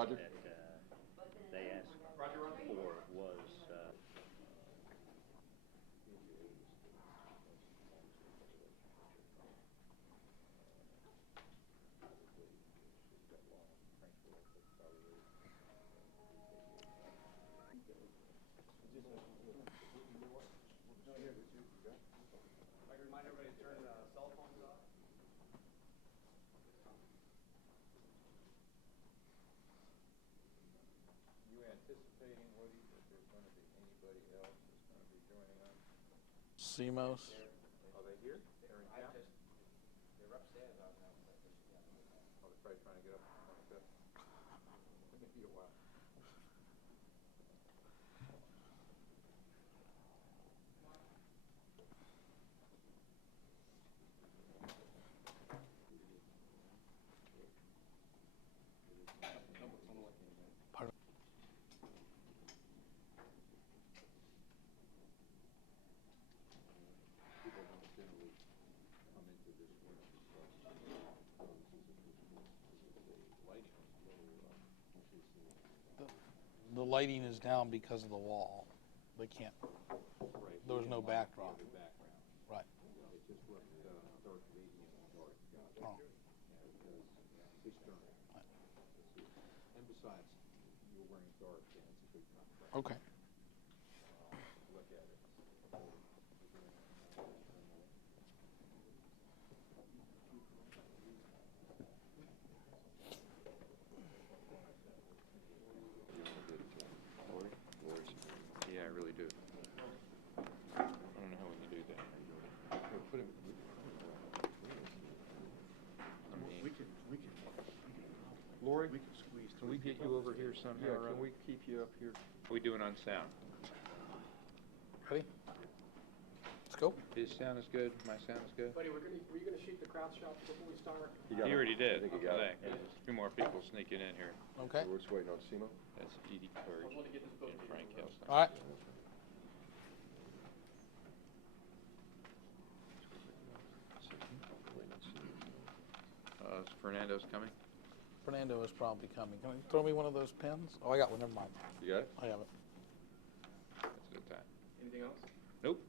Roger. that they asked for was Remind everybody to turn cell phones off. You anticipating, Woody, that there's going to be anybody else that's going to be joining us? CMOS. Are they here? They're in town? They're upstairs. Oh, they're probably trying to get up like that. It may be a while. Pardon? People don't generally come into this room because The lighting is down because of the wall. They can't. right. There was no backdrop. Background. Right. It just looked dark, medium, dark. Oh. Because this turn. And besides, you're wearing dark, and it's a good contrast. Okay. Look at it. Yeah, I really do. I don't know how we can do that. Put him. Lori, can we get you over here somehow? Yeah, can we keep you up here? What are we doing on sound? Ready? Let's go. His sound is good, my sound is good? Buddy, were you going to shoot the crowd shot before we start? He already did. I think he got it. There's a few more people sneaking in here. Okay. We're just waiting on SEMO. That's Edie Curry and Frank Helston. All right. Is Fernando's coming? Fernando is probably coming. Can you throw me one of those pens? Oh, I got one. Never mind. You got it? I have it. That's a good time. Anything else? Nope.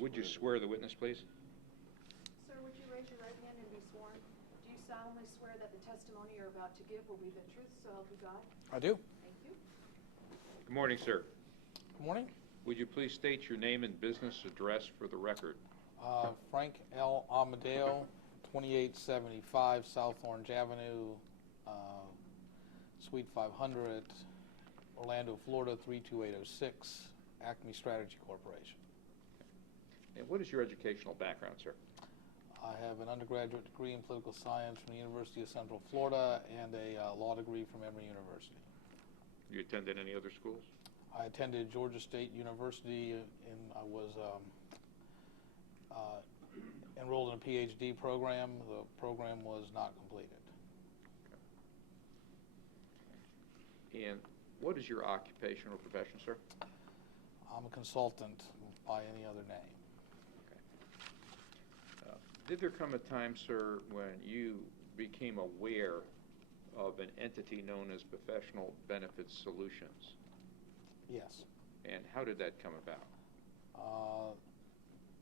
Would you swear the witness, please? Sir, would you raise your right hand and be sworn? Do you solemnly swear that the testimony you're about to give will be the truth, so help you God? I do. Thank you. Good morning, sir. Good morning. Would you please state your name and business address for the record? Frank L. Amodeo, 2875 South Orange Avenue, Suite 500, Orlando, Florida, 32806, Acme Strategy Corporation. And what is your educational background, sir? I have an undergraduate degree in political science from the University of Central Florida and a law degree from Emory University. You attended any other schools? I attended Georgia State University and I was enrolled in a PhD program. The program was not completed. Okay. And what is your occupation or profession, sir? I'm a consultant by any other name. Okay. Did there come a time, sir, when you became aware of an entity known as Professional Benefits Solutions? Yes. And how did that come about?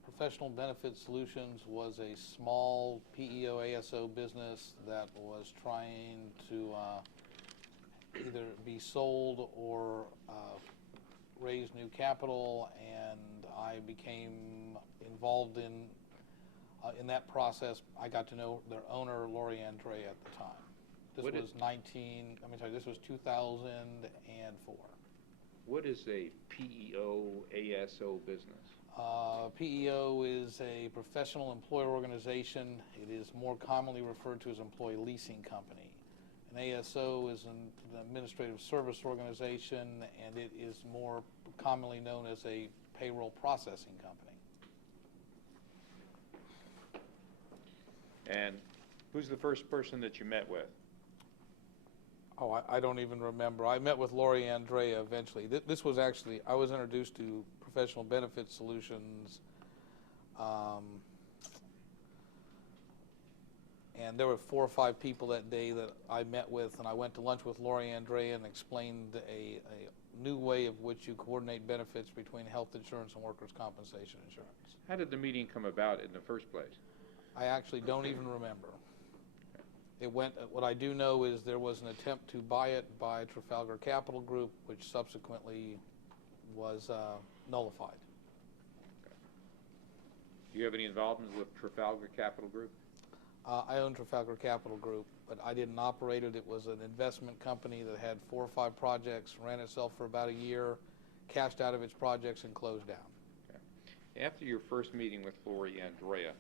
Professional Benefit Solutions was a small Peo Aso business that was trying to either be sold or raise new capital, and I became involved in that process. I got to know their owner, Lori Andre, at the time. This was 2004. What is a PEO ASO business? PEO is a professional employer organization. It is more commonly referred to as employee leasing company. An ASO is an administrative service organization, and it is more commonly known as a payroll processing company. And who's the first person that you met with? Oh, I don't even remember. I met with Lori Andrea eventually. This was actually, I was introduced to Professional Benefit Solutions, and there were 4 or 5 people that day that I met with, and I went to lunch with Lori Andrea and explained a new way of which you coordinate benefits between health insurance and workers' compensation insurance. How did the meeting come about in the first place? I actually don't even remember. It went. What I do know is there was an attempt to buy it by Trafalgar Capital Group, which subsequently was nullified. Do you have any involvement with Trafalgar Capital Group? I own Trafalgar Capital Group, but I didn't operate it. It was an investment company that had 4 or 5 projects, ran itself for about a year, cashed out of its projects, and closed down. Okay. After your first meeting with Lori Andrea,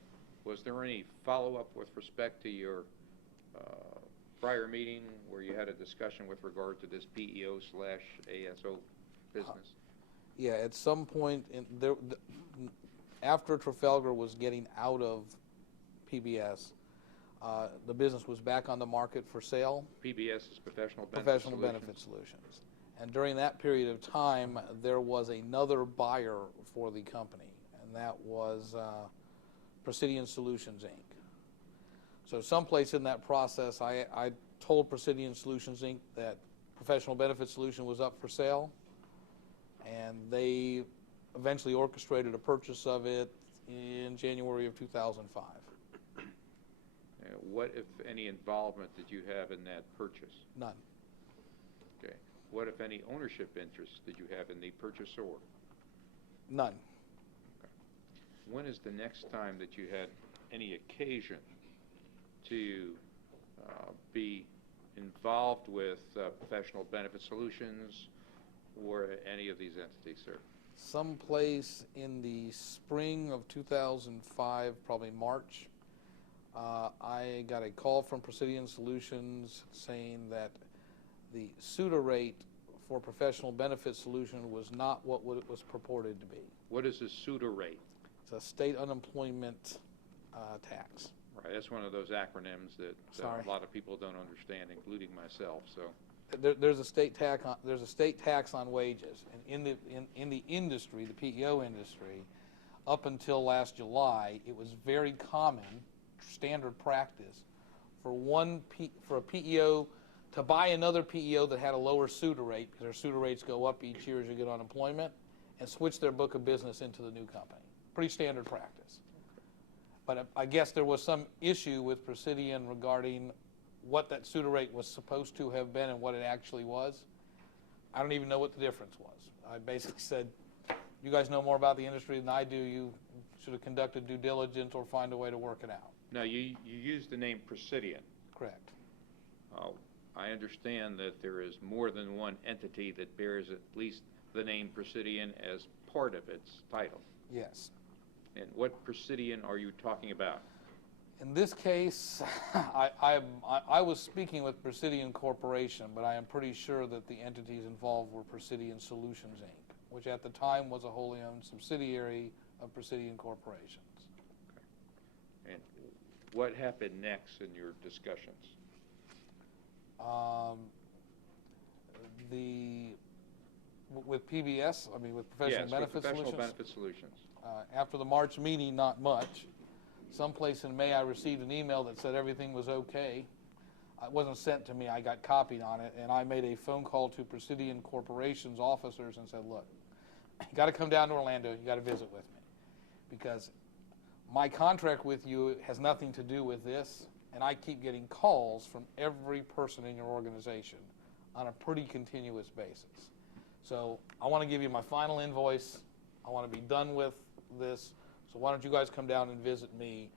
was there any follow-up with respect to your prior meeting where you had a discussion with regard to this PEO/ASO business? Yeah, at some point after Trafalgar was getting out of PBS, the business was back on the market for sale. PBS is Professional Benefit Solutions. And during that period of time, there was another buyer for the company, and that was Presidian Solutions, Inc. So someplace in that process, I told Presidian Solutions, Inc. that Professional Benefit Solution was up for sale, and they eventually orchestrated a purchase of it in January of 2005. What, if any, involvement did you have in that purchase? None. Okay. What, if any, ownership interest did you have in the purchasor? None. Okay. When is the next time that you had any occasion to be involved with Professional Benefit Solutions or any of these entities, sir? Someplace in the spring of 2005, probably March, I got a call from Presidian Solutions saying that the SUTA rate for Professional Benefit Solution was not what it was purported to be. What is a SUTA rate? It's a state unemployment tax. Right, that's one of those acronyms that a lot of people don't understand, including myself. So there's a state tax on wages, and in the industry, the PEO industry, up until last July, it was very common, standard practice, for a PEO to buy another PEO that had a lower SUTA rate, because their SUTA rates go up each year as you get unemployment, and switch their book of business into the new company. Pretty standard practice. But I guess there was some issue with Presidian regarding what that SUTA rate was supposed to have been and what it actually was. I don't even know what the difference was. I basically said, you guys know more about the industry than I do. You should have conducted due diligence or find a way to work it out. now you used the name Presidian. Correct. I understand that there is more than one entity that bears at least the name Presidian as part of its title. Yes. And what Presidian are you talking about? In this case, I was speaking with Presidian Corporation, but I am pretty sure that the entities involved were Presidian Solutions, Inc., which at the time was a wholly owned subsidiary of Presidian Corporations. Okay. And what happened next in your discussions? With PBS, I mean with Professional Benefit Solutions? Professional Benefit Solutions. After the March meeting, not much. Someplace in May, I received an email that said everything was okay. It wasn't sent to me. I got copied on it, and I made a phone call to Presidian Corporation's officers and said, look, you got to come down to Orlando. You got to visit with me, because my contract with you has nothing to do with this, and I keep getting calls from every person in your organization on a pretty continuous basis. So I want to give you my final invoice. I want to be done with this. So why don't you guys come down and visit me?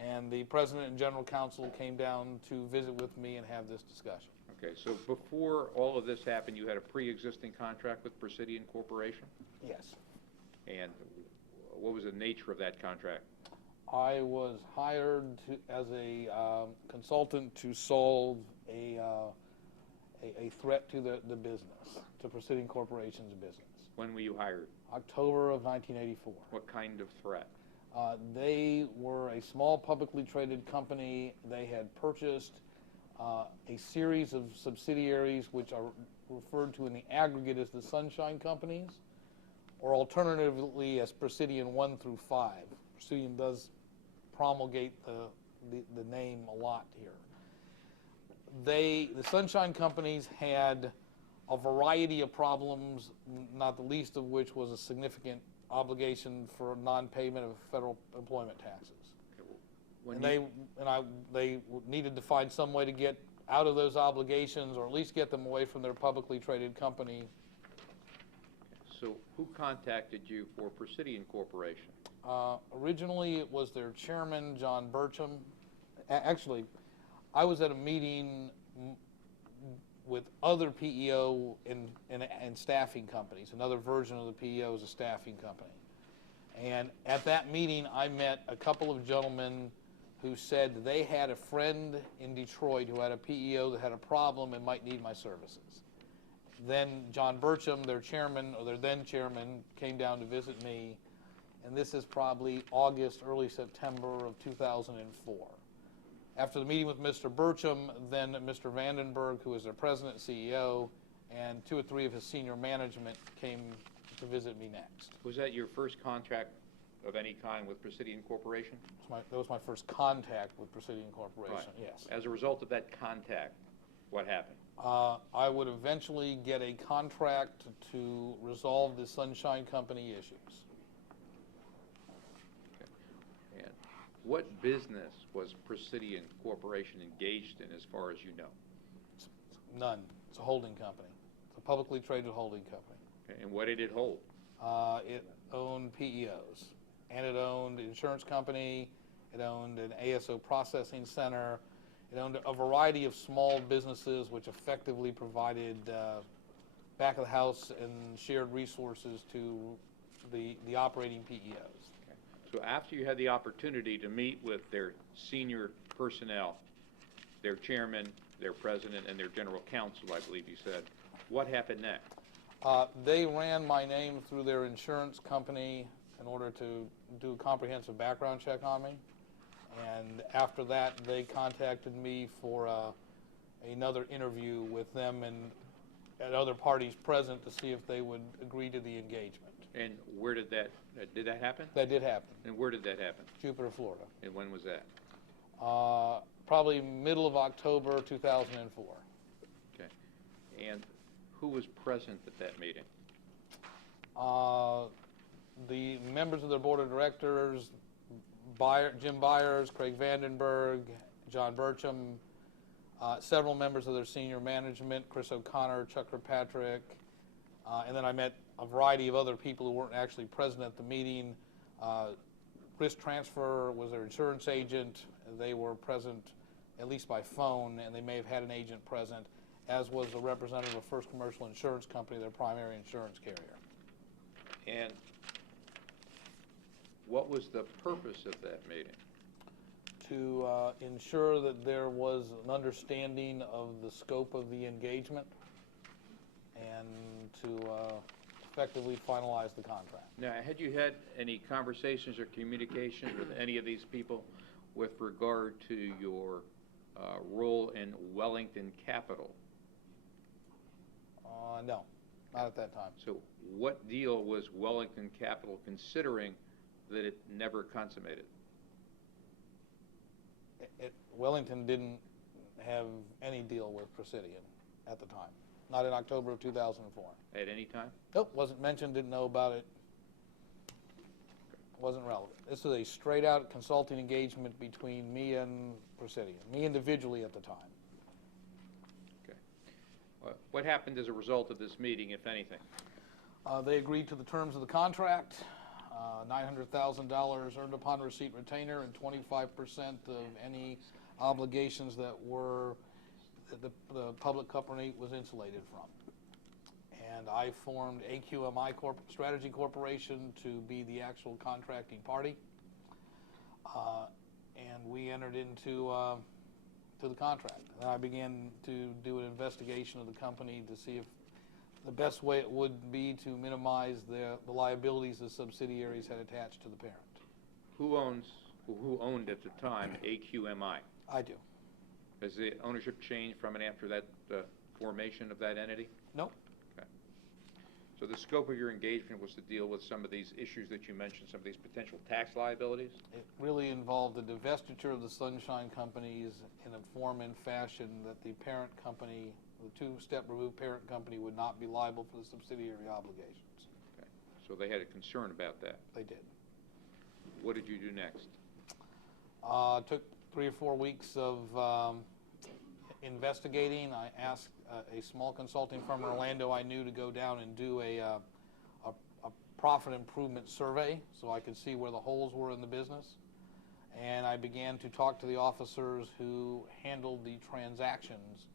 And the president and general counsel came down to visit with me and have this discussion. Okay, so before all of this happened, you had a pre-existing contract with Presidian Corporation? Yes. And what was the nature of that contract? I was hired as a consultant to solve a threat to the business, to Presidian Corporation's business. When were you hired? October of 1984. What kind of threat? They were a small publicly traded company. They had purchased a series of subsidiaries which are referred to in the aggregate as the Sunshine Companies, or alternatively as Presidian 1 through 5. Presidian does promulgate the name a lot here. The Sunshine Companies had a variety of problems, not the least of which was a significant obligation for non-payment of federal employment taxes. They needed to find some way to get out of those obligations, or at least get them away from their publicly traded company. So who contacted you for Presidian Corporation? Originally, it was their chairman, John Burcham. Actually, I was at a meeting with other PEO and staffing companies. Another version of the PEO is a staffing company. And at that meeting, I met a couple of gentlemen who said they had a friend in Detroit who had a PEO that had a problem and might need my services. Then John Burcham, their chairman, or their then chairman, came down to visit me, and this is probably August, early September of 2004. After the meeting with Mr. Burcham, then Mr. Vandenberg, who is their president and CEO, and 2 or 3 of his senior management came to visit me next. Was that your first contract of any kind with Presidian Corporation? That was my first contact with Presidian Corporation, Right. yes. As a result of that contact, what happened? I would eventually get a contract to resolve the Sunshine Company issues. Okay. And what business was Presidian Corporation engaged in as far as you know? None. It's a holding company. It's a publicly traded holding company. Okay. And what did it hold? It owned PEOs, and it owned an insurance company, it owned an ASO processing center, it owned a variety of small businesses which effectively provided back of the house and shared resources to the operating PEOs. Okay. So after you had the opportunity to meet with their senior personnel, their chairman, their president, and their general counsel, I believe you said, what happened next? They ran my name through their insurance company in order to do a comprehensive background check on me. And after that, they contacted me for another interview with them and other parties present to see if they would agree to the engagement. And where did that happen? That did happen. And where did that happen? Jupiter, Florida. And when was that? Probably middle of October 2004. Okay. And who was present at that meeting? The members of their board of directors, Jim Byers, Craig Vandenberg, John Burcham, several members of their senior management, Chris O'Connor, Chuck Kirkpatrick, and then I met a variety of other people who weren't actually present at the meeting. Risk Transfer was their insurance agent. They were present at least by phone, and they may have had an agent present, as was a representative of First Commercial Insurance Company, their primary insurance carrier. And what was the purpose of that meeting? To ensure that there was an understanding of the scope of the engagement and to effectively finalize the contract. Now, had you had any conversations or communication with any of these people with regard to your role in Wellington Capital? No, not at that time. So what deal was Wellington Capital considering that it never consummated? Wellington didn't have any deal with Presidian at the time. Not in October of 2004. At any time? Nope, wasn't mentioned, didn't know about it. Wasn't relevant. This is a straight-out consulting engagement between me and Presidian, me individually at the time. Okay. What happened as a result of this meeting, if anything? They agreed to the terms of the contract, $900,000 earned upon receipt retainer, and 25% of any obligations that the public company was insulated from. And I formed AQMI Strategy Corporation to be the actual contracting party, and we entered into the contract. And I began to do an investigation of the company to see if the best way it would be to minimize the liabilities the subsidiaries had attached to the parent. Who owned at the time AQMI? I do. Has the ownership changed from and after that formation of that entity? Nope. Okay. So the scope of your engagement was to deal with some of these issues that you mentioned, some of these potential tax liabilities? It really involved the divestiture of the Sunshine Companies in a form and fashion that the parent company, the two-step removed parent company, would not be liable for the subsidiary obligations. Okay. So they had a concern about that. They did. What did you do next? Took 3 or 4 weeks of investigating. I asked a small consulting firm in Orlando I knew to go down and do a profit improvement survey so I could see where the holes were in the business. And I began to talk to the officers who handled the transactions.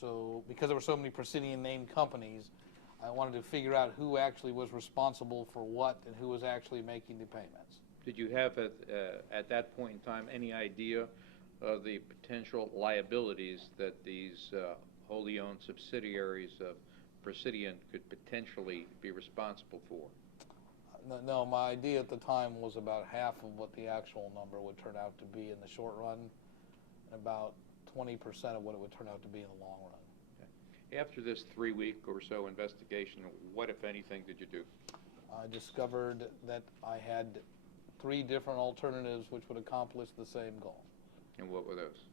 So because there were so many Presidian named companies, I wanted to figure out who actually was responsible for what and who was actually making the payments. Did you have, at that point in time, any idea of the potential liabilities that these wholly owned subsidiaries of Presidian could potentially be responsible for? No, my idea at the time was about half of what the actual number would turn out to be in the short run, and about 20% of what it would turn out to be in the long run. Okay. After this 3-week or so investigation, what, if anything, did you do? I discovered that I had 3 different alternatives which would accomplish the same goal. And what were those?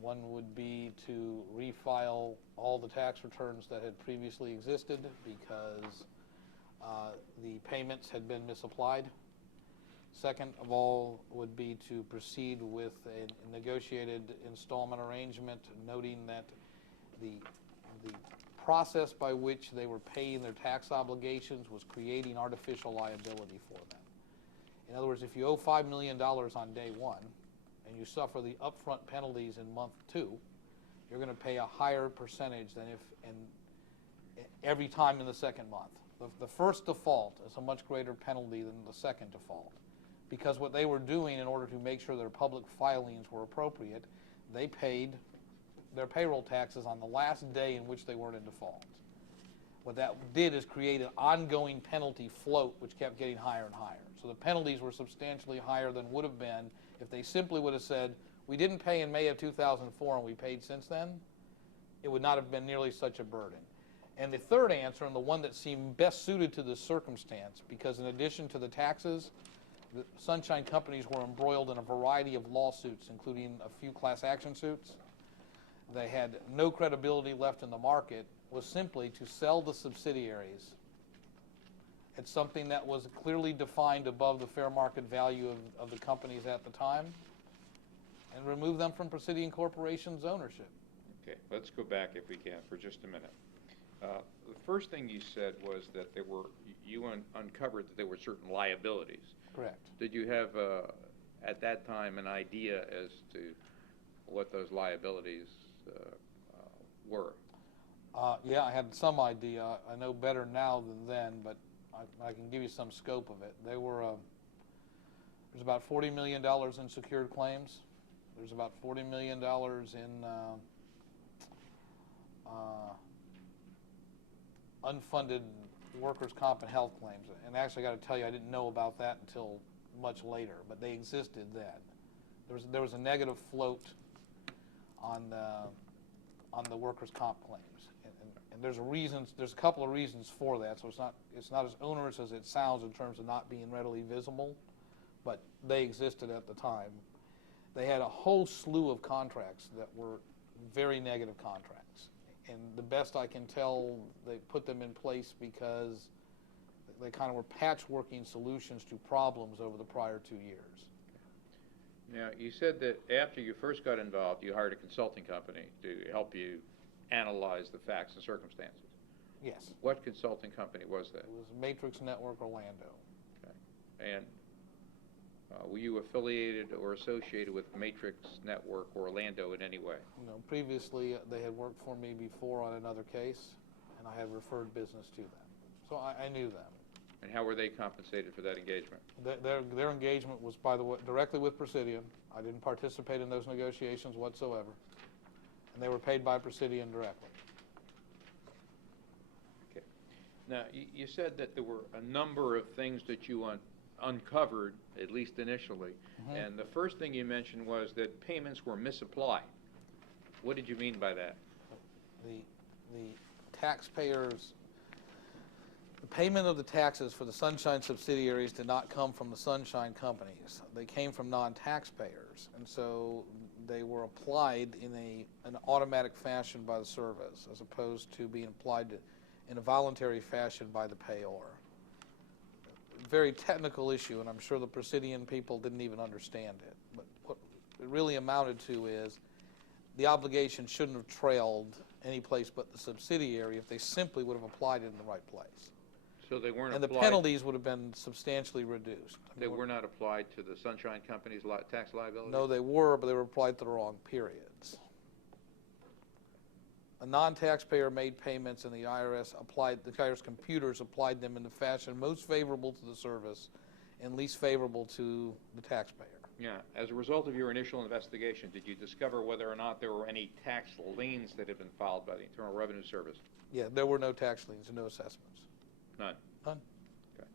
One would be to refile all the tax returns that had previously existed because the payments had been misapplied. Second of all would be to proceed with a negotiated installment arrangement, noting that the process by which they were paying their tax obligations was creating artificial liability for them. In other words, if you owe $5 million on day 1 and you suffer the upfront penalties in month 2, you're going to pay a higher percentage than every time in the second month. The first default is a much greater penalty than the second default, because what they were doing in order to make sure their public filings were appropriate, they paid their payroll taxes on the last day in which they weren't in default. What that did is create an ongoing penalty float which kept getting higher and higher. So the penalties were substantially higher than would have been if they simply would have said, we didn't pay in May of 2004 and we paid since then. It would not have been nearly such a burden. And the third answer, and the one that seemed best suited to this circumstance, because in addition to the taxes, the Sunshine Companies were embroiled in a variety of lawsuits, including a few class action suits. They had no credibility left in the market, was simply to sell the subsidiaries at something that was clearly defined above the fair market value of the companies at the time, and remove them from Presidian Corporation's ownership. Okay, let's go back, if we can, for just a minute. The first thing you said was that you uncovered that there were certain liabilities. Correct. Did you have, at that time, an idea as to what those liabilities were? Yeah, I had some idea. I know better now than then, but I can give you some scope of it. There's about $40 million in secured claims. There's about $40 million in unfunded workers' comp and health claims. And actually, I got to tell you, I didn't know about that until much later, but they existed then. There was a negative float on the workers' comp claims, and there's a couple of reasons for that. So it's not as onerous as it sounds in terms of not being readily visible, but they existed at the time. They had a whole slew of contracts that were very negative contracts. And the best I can tell, they put them in place because they kind of were patchworking solutions to problems over the prior 2 years. Now, you said that after you first got involved, you hired a consulting company to help you analyze the facts and circumstances. Yes. What consulting company was that? It was Matrix Network Orlando. Okay. And were you affiliated or associated with Matrix Network Orlando in any way? No, previously they had worked for me before on another case, and I had referred business to them. So I knew them. And how were they compensated for that engagement? Their engagement was, by the way, directly with Presidian. I didn't participate in those negotiations whatsoever. And they were paid by Presidian directly. Okay. Now, you said that there were a number of things that you uncovered, at least initially. Mm-hmm. And the first thing you mentioned was that payments were misapplied. What did you mean by that? The taxpayers, the payment of the taxes for the Sunshine subsidiaries did not come from the Sunshine companies. They came from non-taxpayers, and so they were applied in an automatic fashion by the service, as opposed to being applied in a voluntary fashion by the payor. Very technical issue, and I'm sure the Presidian people didn't even understand it. But what it really amounted to is the obligation shouldn't have trailed any place but the subsidiary if they simply would have applied it in the right place. So they weren't And applied... the penalties would have been substantially reduced. I They mean, were not applied to the Sunshine Company's tax liability? No, they were, but they were applied to the wrong periods. A non-taxpayer made payments, and the IRS computers applied them in the fashion most favorable to the service and least favorable to the taxpayer. Yeah. As a result of your initial investigation, did you discover whether or not there were any tax liens that had been filed by the Internal Revenue Service? Yeah, there were no tax liens and no assessments. None? None. Okay.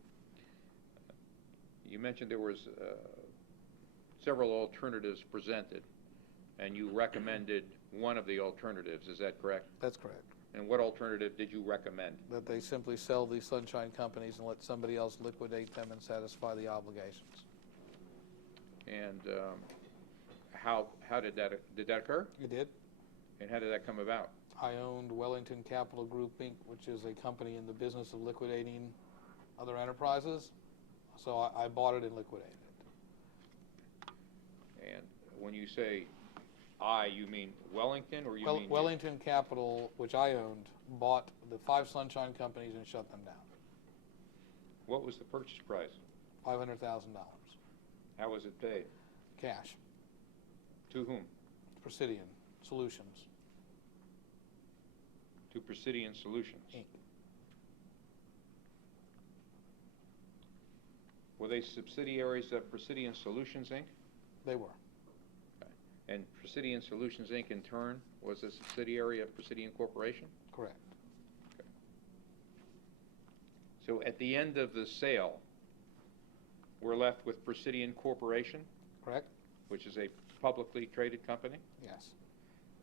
You mentioned there was several alternatives presented, and you recommended one of the alternatives. Is that correct? That's correct. And what alternative did you recommend? That they simply sell these Sunshine companies and let somebody else liquidate them and satisfy the obligations. And how did that occur? It did. And how did that come about? I owned Wellington Capital Group, Inc., which is a company in the business of liquidating other enterprises. So I bought it and liquidated it. And when you say you mean Wellington, or you mean... Wellington Capital, which I owned, bought the 5 Sunshine companies and shut them down. What was the purchase price? $500,000. How was it paid? Cash. To whom? Presidian Solutions, To Presidian Solutions. Inc. Were they subsidiaries of Presidian Solutions, Inc.? They were. Okay. And Presidian Solutions, Inc., in turn, was a subsidiary of Presidian Corporation? Correct. Okay. So at the end of the sale, we're left with Presidian Corporation, Correct? which is a publicly traded company. Yes.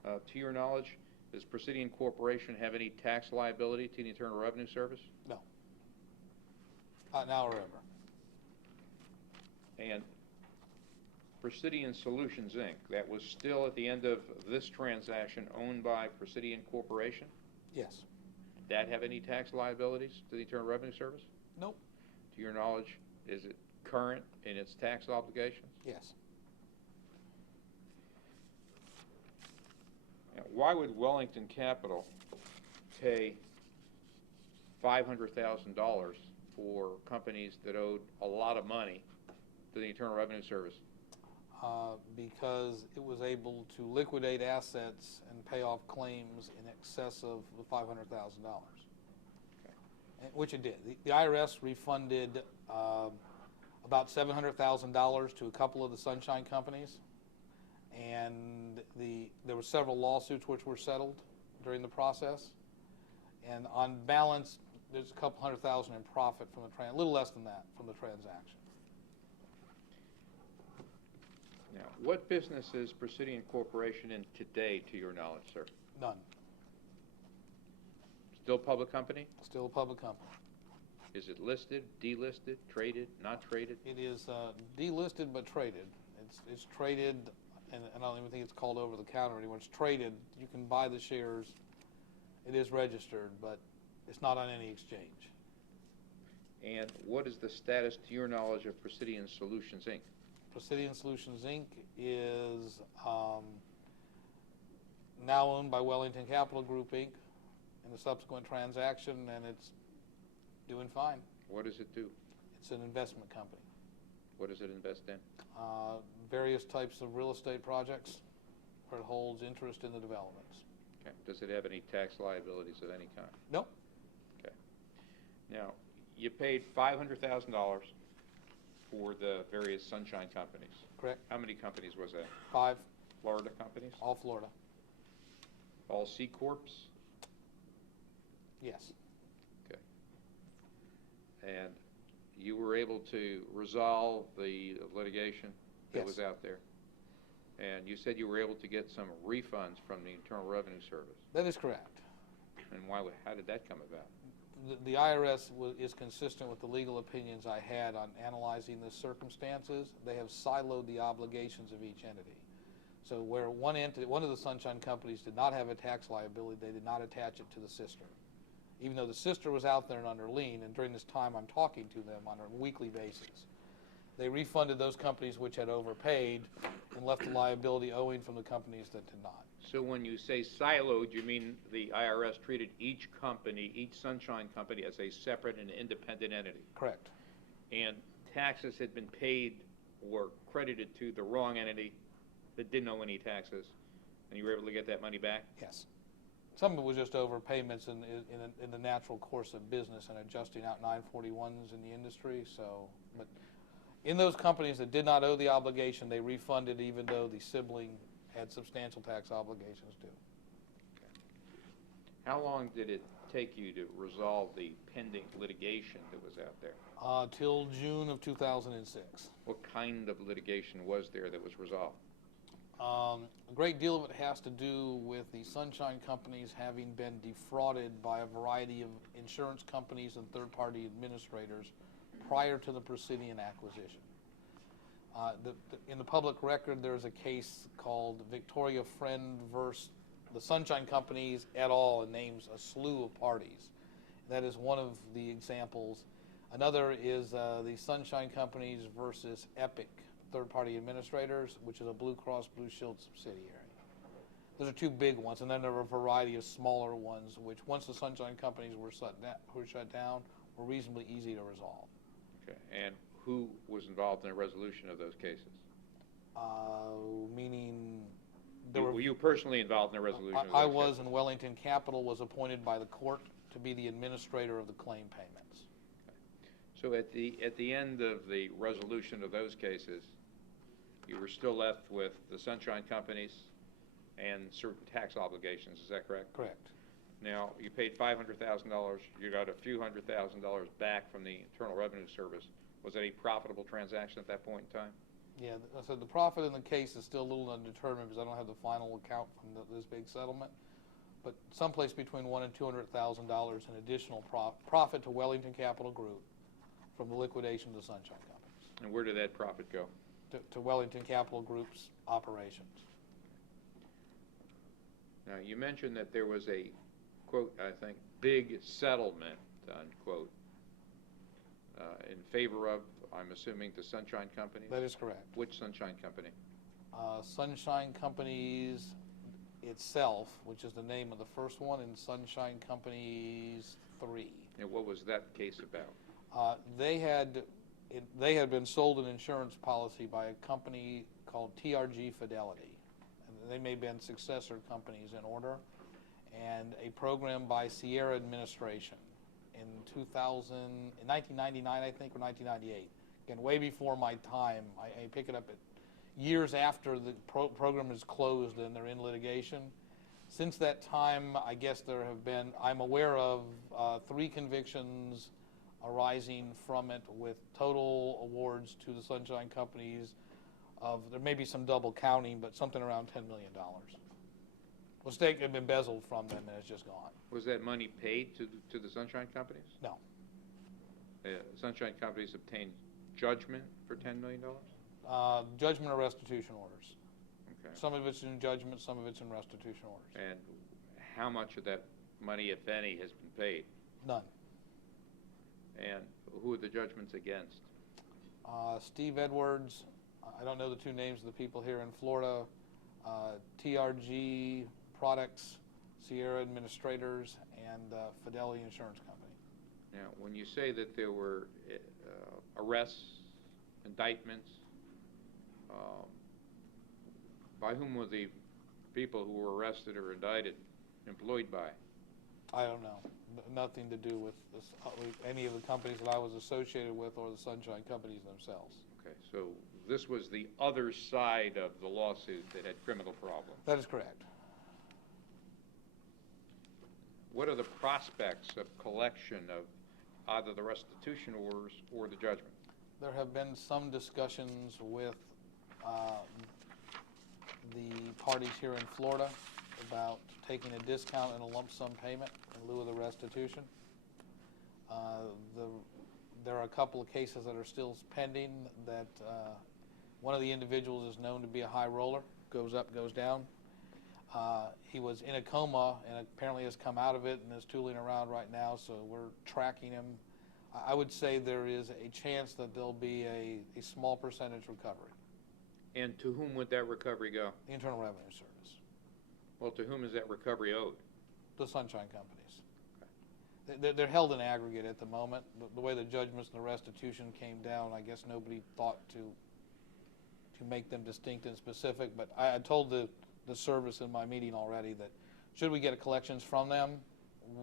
To your knowledge, does Presidian Corporation have any tax liability to the Internal Revenue Service? No. Not now or ever. And Presidian Solutions, Inc., that was still at the end of this transaction owned by Presidian Corporation? Yes. Did that have any tax liabilities to the Internal Revenue Service? Nope. To your knowledge, is it current in its tax obligations? Yes. Now, why would Wellington Capital pay $500,000 for companies that owed a lot of money to the Internal Revenue Service? Because it was able to liquidate assets and pay off claims in excess of the $500,000, which it did. The IRS refunded about $700,000 to a couple of the Sunshine companies, and there were several lawsuits which were settled during the process. And on balance, there's a couple $100,000 in profit from a little less than that from the transaction. Now, what business is Presidian Corporation in today, to your knowledge, sir? None. Still a public company? Still a public company. Is it listed, delisted, traded, not traded? It is delisted but traded. It's traded, and I don't even think it's called over the counter anymore. It's traded. You can buy the shares. It is registered, but it's not on any exchange. And what is the status, to your knowledge, of Presidian Solutions, Inc.? Presidian Solutions, Inc. is now owned by Wellington Capital Group, Inc. in the subsequent transaction, and it's doing fine. What does it do? It's an investment company. What does it invest in? Various types of real estate projects where it holds interest in the developments. Okay. Does it have any tax liabilities of any kind? Nope. Okay. Now, you paid $500,000 for the various Sunshine companies. Correct. How many companies was that? 5, Florida companies? all Florida. All C Corps? Yes. Okay. And you were able to resolve the litigation that Yes. was out there? And you said you were able to get some refunds from the Internal Revenue Service. That is correct. And how did that come about? The IRS is consistent with the legal opinions I had on analyzing the circumstances. They have siloed the obligations of each entity. So where one of the sunshine companies did not have a tax liability, they did not attach it to the sister. Even though the sister was out there and under lien, and during this time I'm talking to them on a weekly basis. They refunded those companies which had overpaid and left the liability owing from the companies that did not. So when you say siloed, you mean the IRS treated each company, each sunshine company, as a separate and independent entity? Correct. And taxes had been paid or credited to the wrong entity that didn't owe any taxes, and you were able to get that money back? Yes. Some of it was just overpayments in the natural course of business and adjusting out 941s in the industry. So, but in those companies that did not owe the obligation, they refunded even though the sibling had substantial tax obligations due. How long did it take you to resolve the pending litigation that was out there? Till June of 2006. What kind of litigation was there that was resolved? A great deal of it has to do with the sunshine companies having been defrauded by a variety of insurance companies and third-party administrators prior to the Presidian acquisition. In the public record, there's a case called Victoria Friend versus the Sunshine Companies et al. And names a slew of parties. That is one of the examples. Another is the Sunshine Companies versus Epic third-party administrators, which is a Blue Cross Blue Shield subsidiary. Those are two big ones, and then there are a variety of smaller ones, which once the Sunshine Companies were shut down, were reasonably easy to resolve. Okay, and who was involved in the resolution of those cases? Meaning... Were you personally involved in the resolution of those I was, cases? and Wellington Capital was appointed by the court to be the administrator of the claim payments. So at the end of the resolution of those cases, you were still left with the Sunshine Companies and certain tax obligations, is that correct? Correct. Now, you paid $500,000, you got a few $100,000 back from the Internal Revenue Service. Was it a profitable transaction at that point in time? Yeah, so the profit in the case is still a little undetermined because I don't have the final account from this big settlement. But someplace between $100,000 and $200,000 in additional profit to Wellington Capital Group from the liquidation of the Sunshine Companies. And where did that profit go? To Wellington Capital Group's operations. Now, you mentioned that there was a, quote, I think, big settlement, unquote, in favor of, I'm assuming, the Sunshine Company? That is correct. Which Sunshine Company? Sunshine Companies itself, which is the name of the first one, and Sunshine Companies 3. And what was that case about? They had been sold an insurance policy by a company called TRG Fidelity. And they may have been successor companies in order. And a program by Sierra Administration in 1999, I think, or 1998. Again, way before my time. I pick it up at years after the program is closed and they're in litigation. Since that time, I guess there have been, I'm aware of 3 convictions arising from it with total awards to the Sunshine Companies of, there may be some double counting, but something around $10 million. Was taken, embezzled from them, and it's just gone. Was that money paid to the Sunshine Companies? No. Sunshine Companies obtained judgment for $10 million? Judgment or restitution orders. Okay. Some of it's in judgment, some of it's in restitution orders. And how much of that money, if any, has been paid? None. And who are the judgments against? Steve Edwards, I don't know the 2 names of the people here in Florida, TRG Products, Sierra Administrators, and Fidelity Insurance Company. Now, when you say that there were arrests, indictments, by whom were the people who were arrested or indicted employed by? I don't know. Nothing to do with this, any of the companies that I was associated with or the Sunshine Companies themselves. Okay, so this was the other side of the lawsuit that had criminal problems. That is correct. What are the prospects of collection of either the restitution orders or the judgment? There have been some discussions with the parties here in Florida about taking a discount and a lump sum payment in lieu of the restitution. There are a couple of cases that are still pending that one of the individuals is known to be a high roller, goes up, goes down. He was in a coma and apparently has come out of it and is tooling around right now, so we're tracking him. I would say there is a chance that there'll be a small percentage recovery. And to whom would that recovery go? The Internal Revenue Service. Well, to whom is that recovery owed? The sunshine companies. They're held in aggregate at the moment. The way the judgments and the restitution came down, I guess nobody thought to make them distinct and specific, but I told the service in my meeting already that should we get collections from them,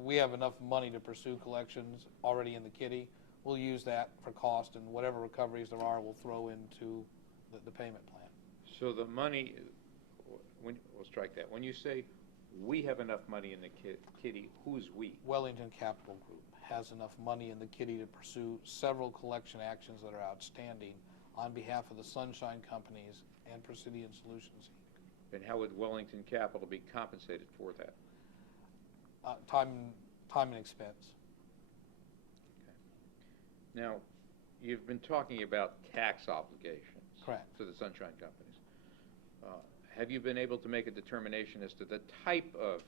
we have enough money to pursue collections already in the kitty. We'll use that for cost, and whatever recoveries there are, we'll throw into the payment plan. So the money, we'll strike that. When you say we have enough money in the kitty, who's we? Wellington Capital Group has enough money in the kitty to pursue several collection actions that are outstanding on behalf of the Sunshine Companies and Presidian Solutions. And how would Wellington Capital be compensated for that? Time and expense. Okay. Now, you've been talking about tax obligations. Correct. To the Sunshine Companies. Have you been able to make a determination as to the type of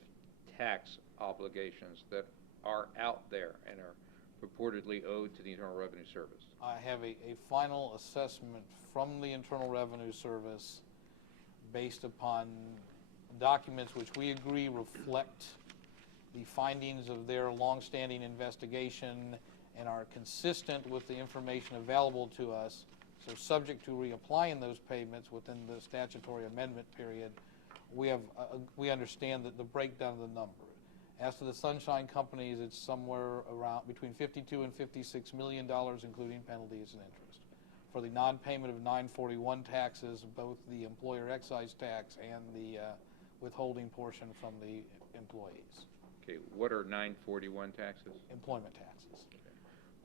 tax obligations that are out there and are purportedly owed to the Internal Revenue Service? I have a final assessment from the Internal Revenue Service based upon documents which we agree reflect the findings of their longstanding investigation and are consistent with the information available to us. So subject to reapplying those payments within the statutory amendment period, we understand that the breakdown of the number. As to the Sunshine Companies, it's somewhere around between $52 and $56 million, including penalties and interest. For the non-payment of 941 taxes, both the employer excise tax and the withholding portion from the employees. Okay, what are 941 taxes? Employment taxes. Okay.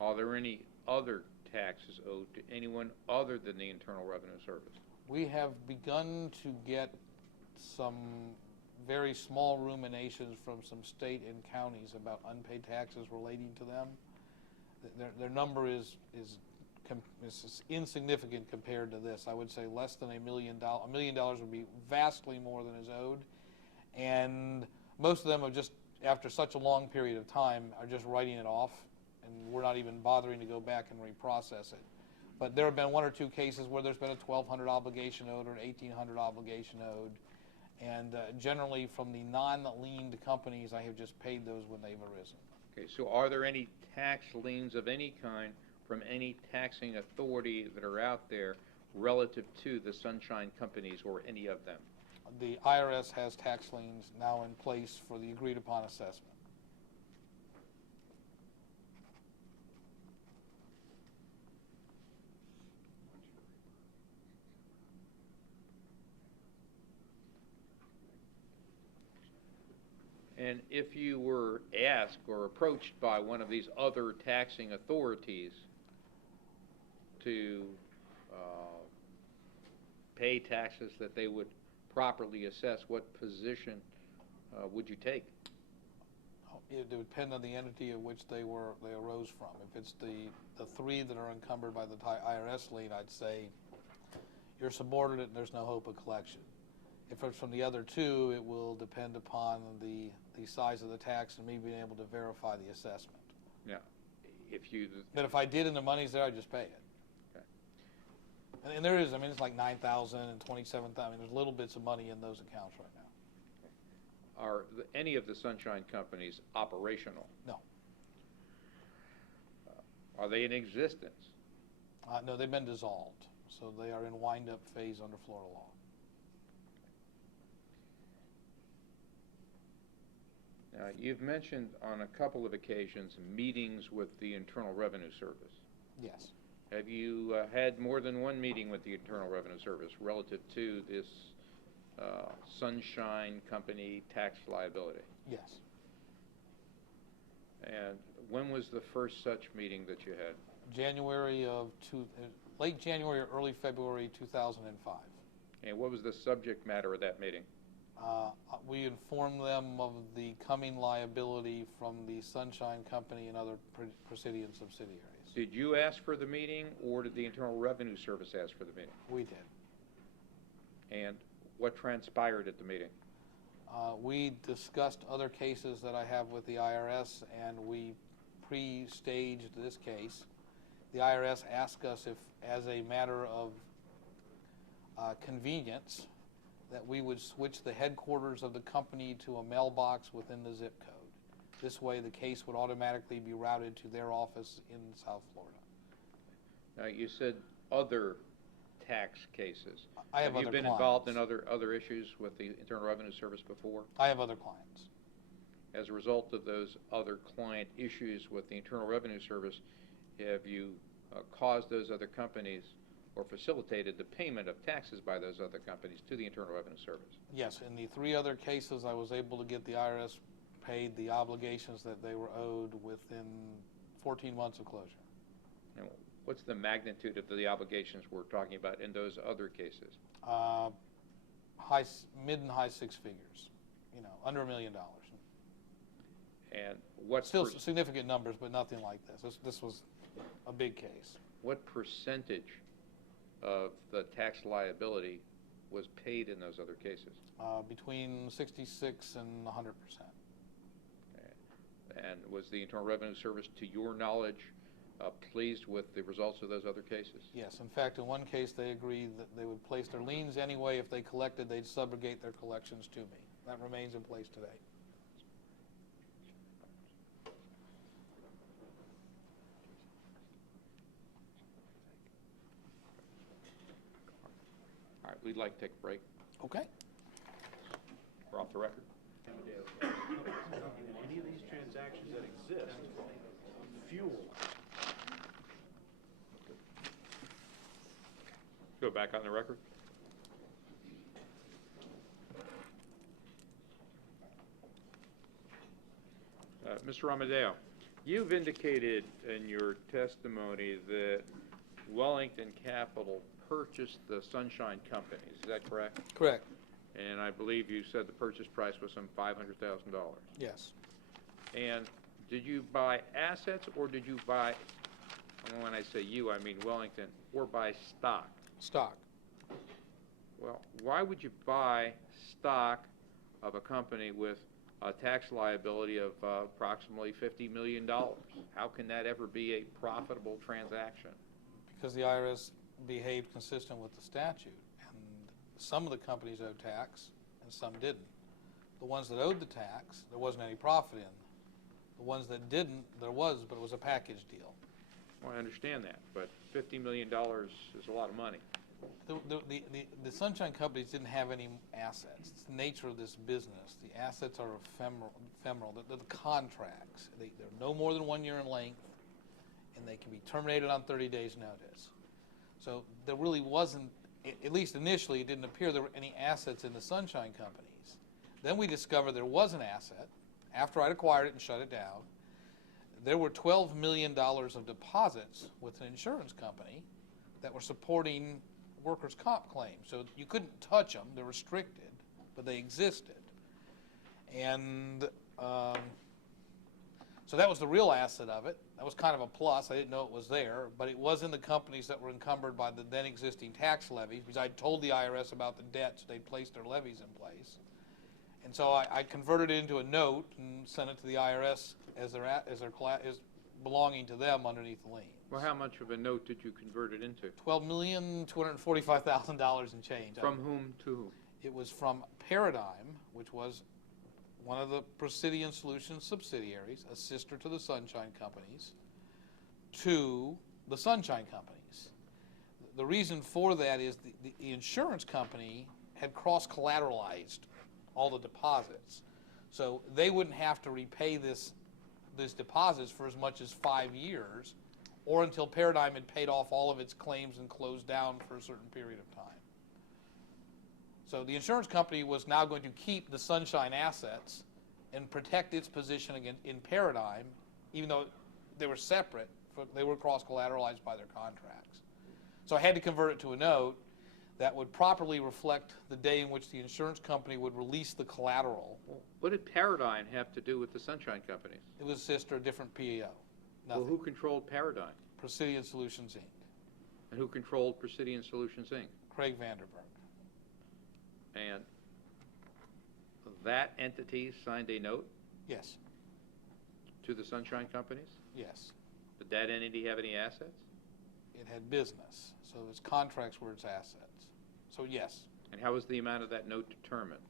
Are there any other taxes owed to anyone other than the Internal Revenue Service? We have begun to get some very small ruminations from some state and counties about unpaid taxes relating to them. Their number is insignificant compared to this. I would say less than $1 million. $1 million would be vastly more than is owed, and most of them are just, after such a long period of time, are just writing it off, and we're not even bothering to go back and reprocess it. But there have been one or two cases where there's been a $1,200 obligation owed or an $1,800 obligation owed, and generally from the non-liened companies, I have just paid those when they've arisen. Okay, so are there any tax liens of any kind from any taxing authority that are out there relative to the Sunshine Companies or any of them? The IRS has tax liens now in place for the agreed-upon assessment. And if you were asked or approached by one of these other taxing authorities to pay taxes that they would properly assess, what position would you take? It would depend on the entity of which they arose from. If it's the three that are encumbered by the IRS lien, I'd say you're subordinate and there's no hope of collection. If it's from the other two, it will depend upon the size of the tax and me being able to verify the assessment. Now, if you... But if I did and the money's there, I'd just pay it. Okay. And there is, I mean, it's like $9,000 and $27,000. I mean, there's little bits of money in those accounts right now. Are any of the Sunshine Companies operational? No. Are they in existence? No, they've been dissolved. So they are in wind-up phase under Florida law. You've mentioned on a couple of occasions meetings with the Internal Revenue Service. Yes. Have you had more than one meeting with the Internal Revenue Service relative to this Sunshine Company tax liability? Yes. And when was the first such meeting that you had? Late January or early February 2005. And what was the subject matter of that meeting? We informed them of the coming liability from the Sunshine Company and other Presidian subsidiaries. Did you ask for the meeting, or did the Internal Revenue Service ask for the meeting? We did. And what transpired at the meeting? We discussed other cases that I have with the IRS, and we pre-staged this case. The IRS asked us if, as a matter of convenience, that we would switch the headquarters of the company to a mailbox within the zip code. This way, the case would automatically be routed to their office in South Florida. Now, you said other tax cases. I have you other been clients. involved in other issues with the Internal Revenue Service before? I have other clients. As a result of those other client issues with the Internal Revenue Service, have you caused those other companies or facilitated the payment of taxes by those other companies to the Internal Revenue Service? Yes, in the 3 other cases, I was able to get the IRS paid the obligations that they were owed within 14 months of closure. Now, what's the magnitude of the obligations we're talking about in those other cases? Mid and high 6 figures, under $1 million. And what Still significant numbers, but nothing like this. This was a big case. What percentage of the tax liability was paid in those other cases? Between 66 and 100%. Okay. And was the Internal Revenue Service, to your knowledge, pleased with the results of those other cases? Yes. In fact, in one case, they agreed that they would place their liens anyway. If they collected, they'd subrogate their collections to me. That remains in place today. All right, we'd like to take a break. Okay. We're off the record. Amodeo. Any of these transactions that exist fuel. Go back on the record. Mr. Amodeo, you've indicated in your testimony that Wellington Capital purchased the Sunshine Companies. Is that correct? Correct. And I believe you said the purchase price was some $500,000. Yes. And did you buy assets, or did you buy, and when I say you, I mean Wellington, or buy stock? Stock. Well, why would you buy stock of a company with a tax liability of approximately $50 million? How can that ever be a profitable transaction? Because the IRS behaved consistent with the statute. And some of the companies owed tax, and some didn't. The ones that owed the tax, there wasn't any profit in. The ones that didn't, there was, but it was a package deal. Well, I understand that, but $50 million is a lot of money. The Sunshine Companies didn't have any assets. It's the nature of this business. The assets are ephemeral. They're the contracts. They're no more than 1 year in length, and they can be terminated on 30 days' notice. So there really wasn't, at least initially, it didn't appear there were any assets in the Sunshine Companies. Then we discovered there was an asset after I'd acquired it and shut it down. There were $12 million of deposits with an insurance company that were supporting workers' comp claims. So you couldn't touch them. They're restricted, but they existed. And so that was the real asset of it. That was kind of a plus. I didn't know it was there, but it was in the companies that were encumbered by the then existing tax levies, because I told the IRS about the debts. They'd placed their levies in place. And so I converted it into a note and sent it to the IRS as belonging to them underneath the lien. Well, how much of a note did you convert it into? $12,245,000 and change. From whom to whom? It was from Paradigm, which was one of the Presidian Solutions subsidiaries, a sister to the Sunshine Companies, to the Sunshine Companies. The reason for that is the insurance company had cross-collateralized all the deposits. So they wouldn't have to repay these deposits for as much as 5 years, or until Paradigm had paid off all of its claims and closed down for a certain period of time. So the insurance company was now going to keep the Sunshine assets and protect its position in Paradigm, even though they were separate. They were cross-collateralized by their contracts. So I had to convert it to a note. that would properly reflect the day in which the insurance company would release the collateral. What did Paradigm have to do with the Sunshine Companies? It was a sister, a different PEO. Well, Nothing. who controlled Paradigm? Presidian Solutions, Inc. And who controlled Presidian Solutions, Inc.? Craig Vanderberg. And that entity signed a note Yes, to the Sunshine Companies? yes. Did that entity have any assets? It had business, so its contracts were its assets. So yes, And how was the amount of that note determined?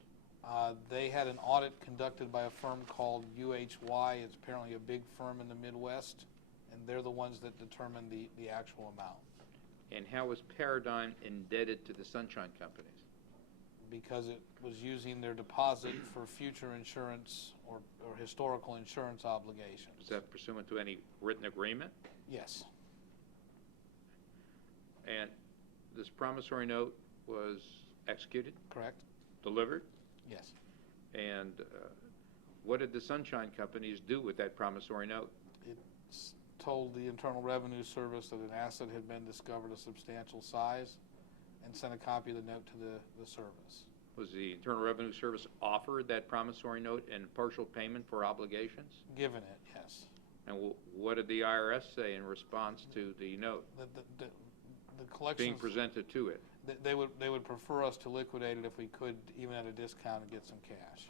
they had an audit conducted by a firm called UHY. It's apparently a big firm in the Midwest, and they're the ones that determine the actual amount. And how was Paradigm indebted to the Sunshine Companies? Because it was using their deposit for future insurance or historical insurance obligations. Was that pursuant to any written agreement? Yes, And this promissory note was executed, correct? delivered? Yes. And what did the Sunshine Companies do with that promissory note? It told the Internal Revenue Service that an asset had been discovered of substantial size and sent a copy of the note to the service. Was the Internal Revenue Service offered that promissory note in partial payment for obligations? Given it, yes. And what did the IRS say in response to the note The collections, being presented to it? they would prefer us to liquidate it if we could, even at a discount, and get some cash,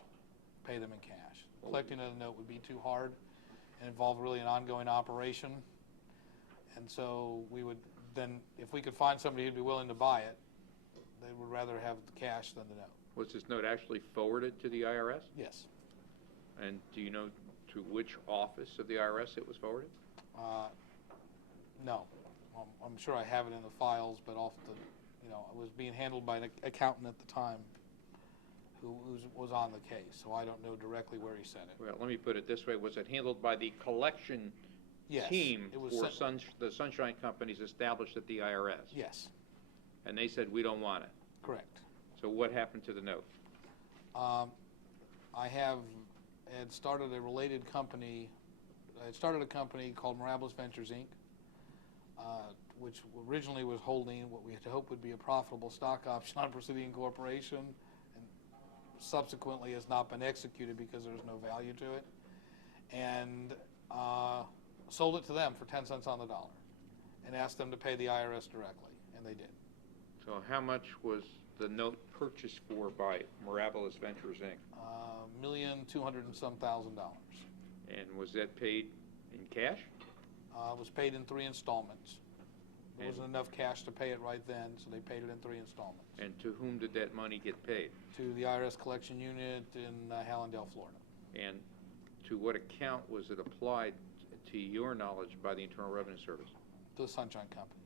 pay them in cash. Collecting a note would be too hard and involve really an ongoing operation. And so we would then, if we could find somebody who'd be willing to buy it, they would rather have the cash than the note. Was this note actually forwarded to the IRS? Yes. And do you know to which office of the IRS it was forwarded? No. I'm sure I have it in the files, but it was being handled by an accountant at the time who was on the case, so I don't know directly where he sent it. Well, let me put it this way. Was it handled by the collection Yes, team it was for the Sunshine Companies established at the IRS? Yes, And they said, we don't want it. correct. So what happened to the note? I had started a related company. I had started a company called Mirabolous Ventures, Inc., which originally was holding what we had hoped would be a profitable stock option on Presidian Corporation, and subsequently has not been executed because there's no value to it, and sold it to them for 10 cents on the dollar and asked them to pay the IRS directly, and they did. So how much was the note purchased for by Mirabolous Ventures, Inc.? $1,200,000 and some thousand. And was that paid in cash? It was paid in 3 installments. There And- wasn't enough cash to pay it right then, so they paid it in 3 installments. And to whom did that money get paid? To the IRS collection unit in Hallandale, Florida. And to what account was it applied, to your knowledge, by the Internal Revenue Service? To the Sunshine Companies.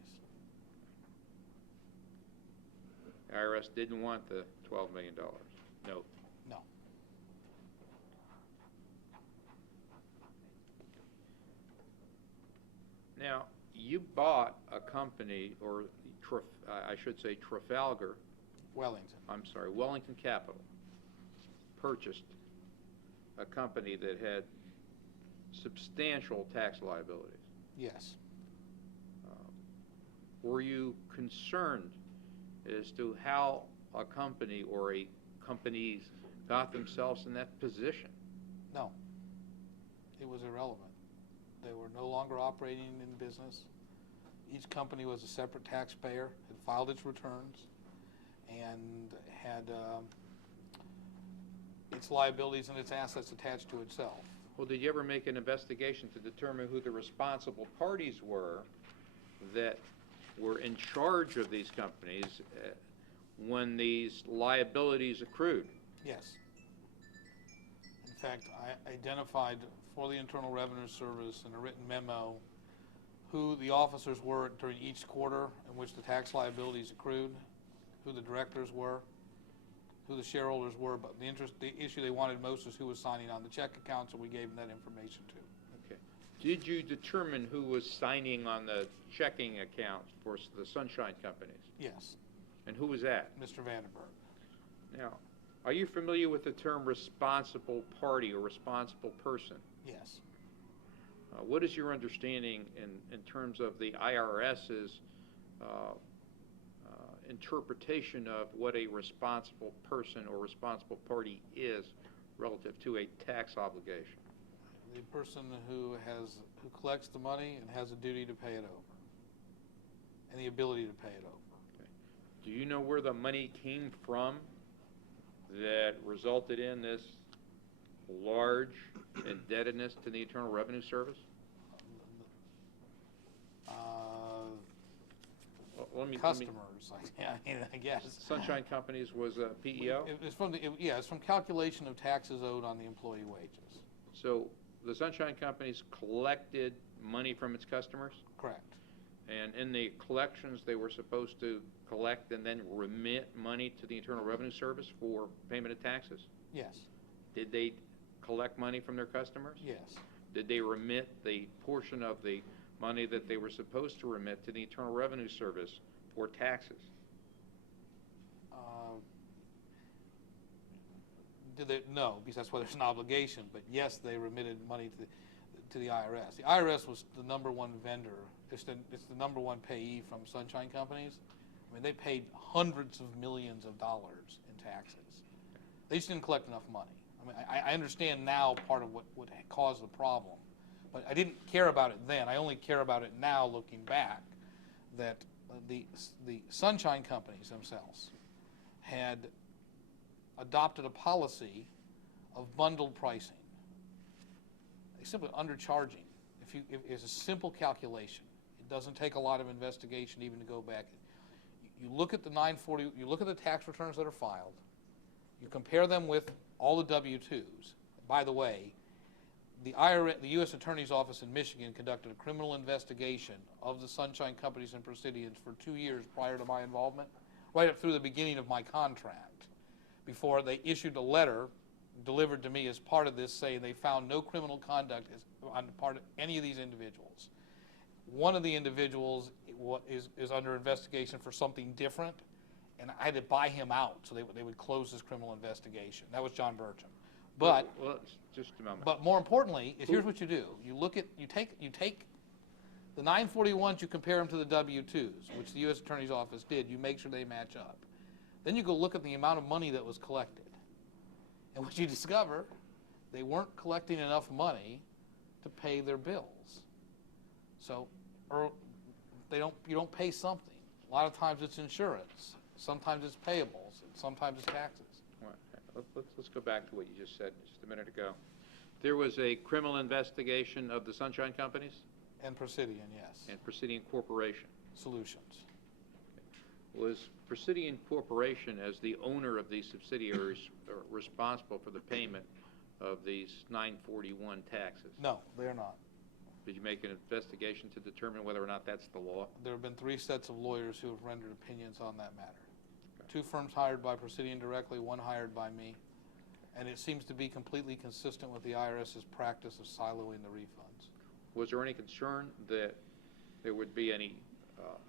The IRS didn't want the $12 million note. No. Now, you bought a company, or I should say Trafalgar, Wellington Capital, purchased a company that had substantial tax liabilities. Yes. Were you concerned as to how a company or companies got themselves in that position? No. It was irrelevant. They were no longer operating in business. Each company was a separate taxpayer, had filed its returns, and had its liabilities and its assets attached to itself. Well, did you ever make an investigation to determine who the responsible parties were that were in charge of these companies when these liabilities accrued? Yes. In fact, I identified for the Internal Revenue Service in a written memo who the officers were during each quarter in which the tax liabilities accrued, who the directors were, who the shareholders were, but the issue they wanted most is who was signing on the check accounts, and we gave them that information too. Okay. Did you determine who was signing on the checking accounts for the Sunshine Companies? Yes. And who was that? Mr. Vandenberg. Now, are you familiar with the term responsible party or responsible person? Yes. What is your understanding in terms of the IRS's interpretation of what a responsible person or responsible party is relative to a tax obligation. The person who collects the money and has a duty to pay it over, and the ability to pay it over. Do you know where the money came from that resulted in this large indebtedness to the Internal Revenue Service? Well, Customers, I guess. Sunshine Companies was a PEO? It's from it's from calculation of taxes owed on the employee wages. So the Sunshine Companies collected money from its customers? Correct. And in the collections, they were supposed to collect and then remit money to the Internal Revenue Service for payment of taxes? Yes. Did they collect money from their customers? Yes. Did they remit the portion of the money that they were supposed to remit to the Internal Revenue Service for taxes? No, because that's why there's an obligation. But yes, they remitted money to the IRS. The IRS was the number one vendor. It's the number one payee from Sunshine Companies. I mean, they paid hundreds of millions of dollars in taxes. They just didn't collect enough money. I mean, I understand now part of what caused the problem, but I didn't care about it then. I only care about it now, looking back, that the Sunshine Companies themselves had adopted a policy of bundled pricing. They simply undercharging. It's a simple calculation. It doesn't take a lot of investigation even to go back. You look at the 940. You look at the tax returns that are filed. You compare them with all the W-2s. By the way, the U.S. Attorney's Office in Michigan conducted a criminal investigation of the Sunshine Companies and Presidians for 2 years prior to my involvement, right up through the beginning of my contract, before they issued a letter delivered to me as part of this saying they found no criminal conduct on the part of any of these individuals. One of the individuals is under investigation for something different, and I had to buy him out so they would close this criminal investigation. That was John Burcham. But well, just a moment. But more importantly, here's what you do: you take the 941s, you compare them to the W-2s, which the U.S. Attorney's Office did. You make sure they match up. Then you go look at the amount of money that was collected, and what you discover, they weren't collecting enough money to pay their bills. So, you don't pay something. A lot of times it's insurance. Sometimes it's payables. And sometimes it's taxes. Let's go back to what you just said just a minute ago. There was a criminal investigation of the Sunshine Companies? And Presidian, yes. And Presidian Corporation? Solutions. Was Presidian Corporation, as the owner of these subsidiaries, responsible for the payment of these 941 taxes? No, they are not. Did you make an investigation to determine whether or not that's the law? There have been 3 sets of lawyers who have rendered opinions on that matter. 2 firms hired by Presidian directly, 1 hired by me. And it seems to be completely consistent with the IRS's practice of siloing the refunds. Was there any concern that there would be any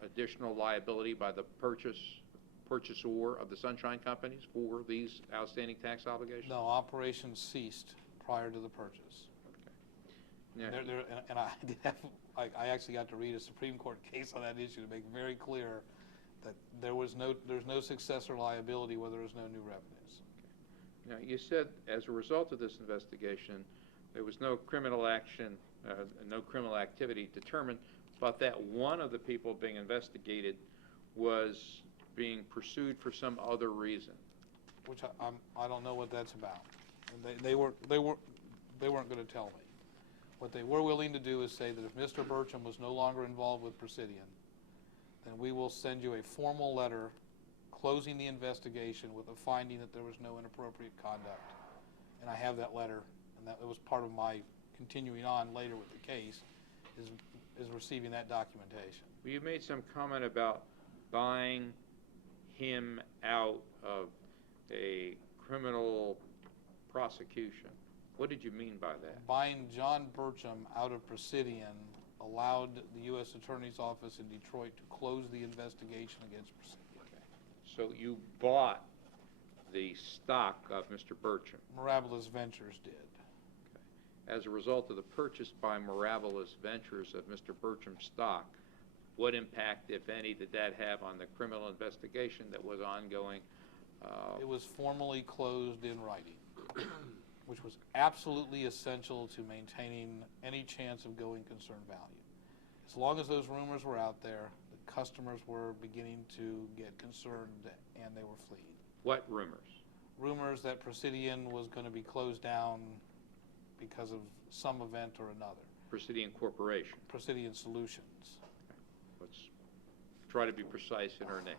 additional liability by the purchasor of the Sunshine Companies for these outstanding tax obligations? No, operations ceased prior to the purchase. Okay. Yeah. I actually got to read a Supreme Court case on that issue to make very clear that there's no successor liability where there is no new revenues. Now, you said as a result of this investigation, there was no criminal action, no criminal activity determined, but that one of the people being investigated was being pursued for some other reason. Which I don't know what that's about. And they weren't going to tell me. What they were willing to do is say that if Mr. Burcham was no longer involved with Presidian, then we will send you a formal letter closing the investigation with a finding that there was no inappropriate conduct. And I have that letter, and that was part of my continuing on later with the case, is receiving that documentation. Well, you made some comment about buying him out of a criminal prosecution. What did you mean by that? Buying John Burcham out of Presidian allowed the U.S. Attorney's Office in Detroit to close the investigation against Presidian. Okay. So you bought the stock of Mr. Burcham? Mirabilis Ventures did. Okay. As a result of the purchase by Mirabilis Ventures of Mr. Burcham's stock, what impact, if any, did that have on the criminal investigation that was ongoing? It was formally closed in writing, which was absolutely essential to maintaining any chance of going concern value. As long as those rumors were out there, the customers were beginning to get concerned and they were fleeing. What rumors? Rumors that Presidian was going to be closed down because of some event or another. Presidian Corporation. Presidian Solutions. Let's try to be precise in our names.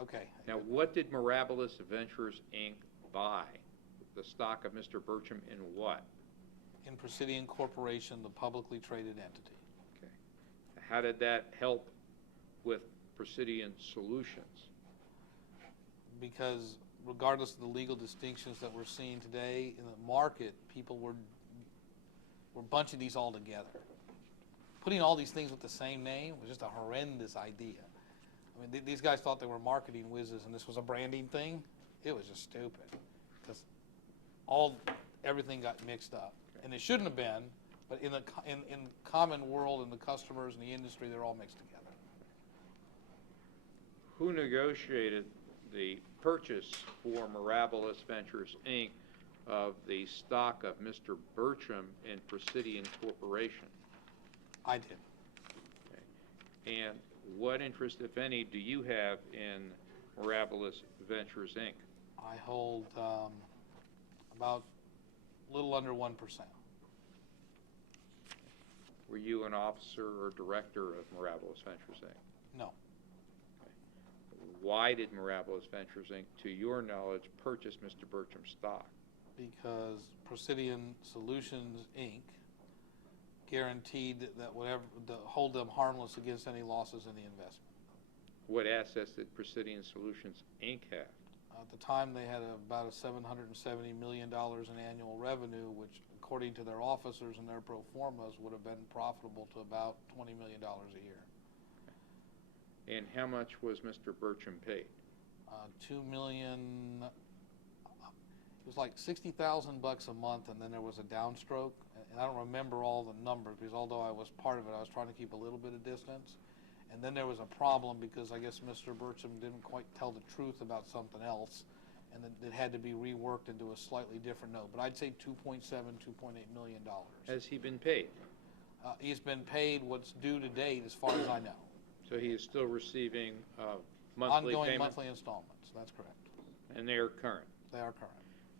Okay. Now, what did Mirabilis Ventures, Inc. buy? The stock of Mr. Burcham in what? In Presidian Corporation, the publicly traded entity. Okay. How did that help with Presidian Solutions? Because regardless of the legal distinctions that we're seeing today in the market, people were bunching these all together. Putting all these things with the same name was just a horrendous idea. I mean, these guys thought they were marketing whizzes, and this was a branding thing. It was just stupid, because everything got mixed up, and it shouldn't have been. But in the common world, and the customers and the industry, they're all mixed together. Who negotiated the purchase for Mirabilis Ventures, Inc. of the stock of Mr. Burcham in Presidian Corporation? I did. Okay. And what interest, if any, do you have in Mirabilis Ventures, Inc.? I hold about a little under 1%. Were you an officer or director of Mirabilis Ventures, Inc.? No. Why did Mirabilis Ventures, Inc., to your knowledge, purchase Mr. Burcham's stock? Because Presidian Solutions, Inc. guaranteed that whatever to hold them harmless against any losses in the investment. What assets did Presidian Solutions, Inc. have? At the time, they had about $770 million in annual revenue, which, according to their officers and their pro formas, would have been profitable to about $20 million a year. And how much was Mr. Burcham paid? $2 million. It was like $60,000 a month, and then there was a downstroke. And I don't remember all the numbers, because although I was part of it, I was trying to keep a little bit of distance. And then there was a problem because I guess Mr. Burcham didn't quite tell the truth about something else, and it had to be reworked into a slightly different note. But I'd say $2.7, $2.8 million. Has he been paid? He's been paid what's due to date, as far as I know. So he is still receiving monthly Ongoing payment? monthly installments, that's correct. And they are current? They are current.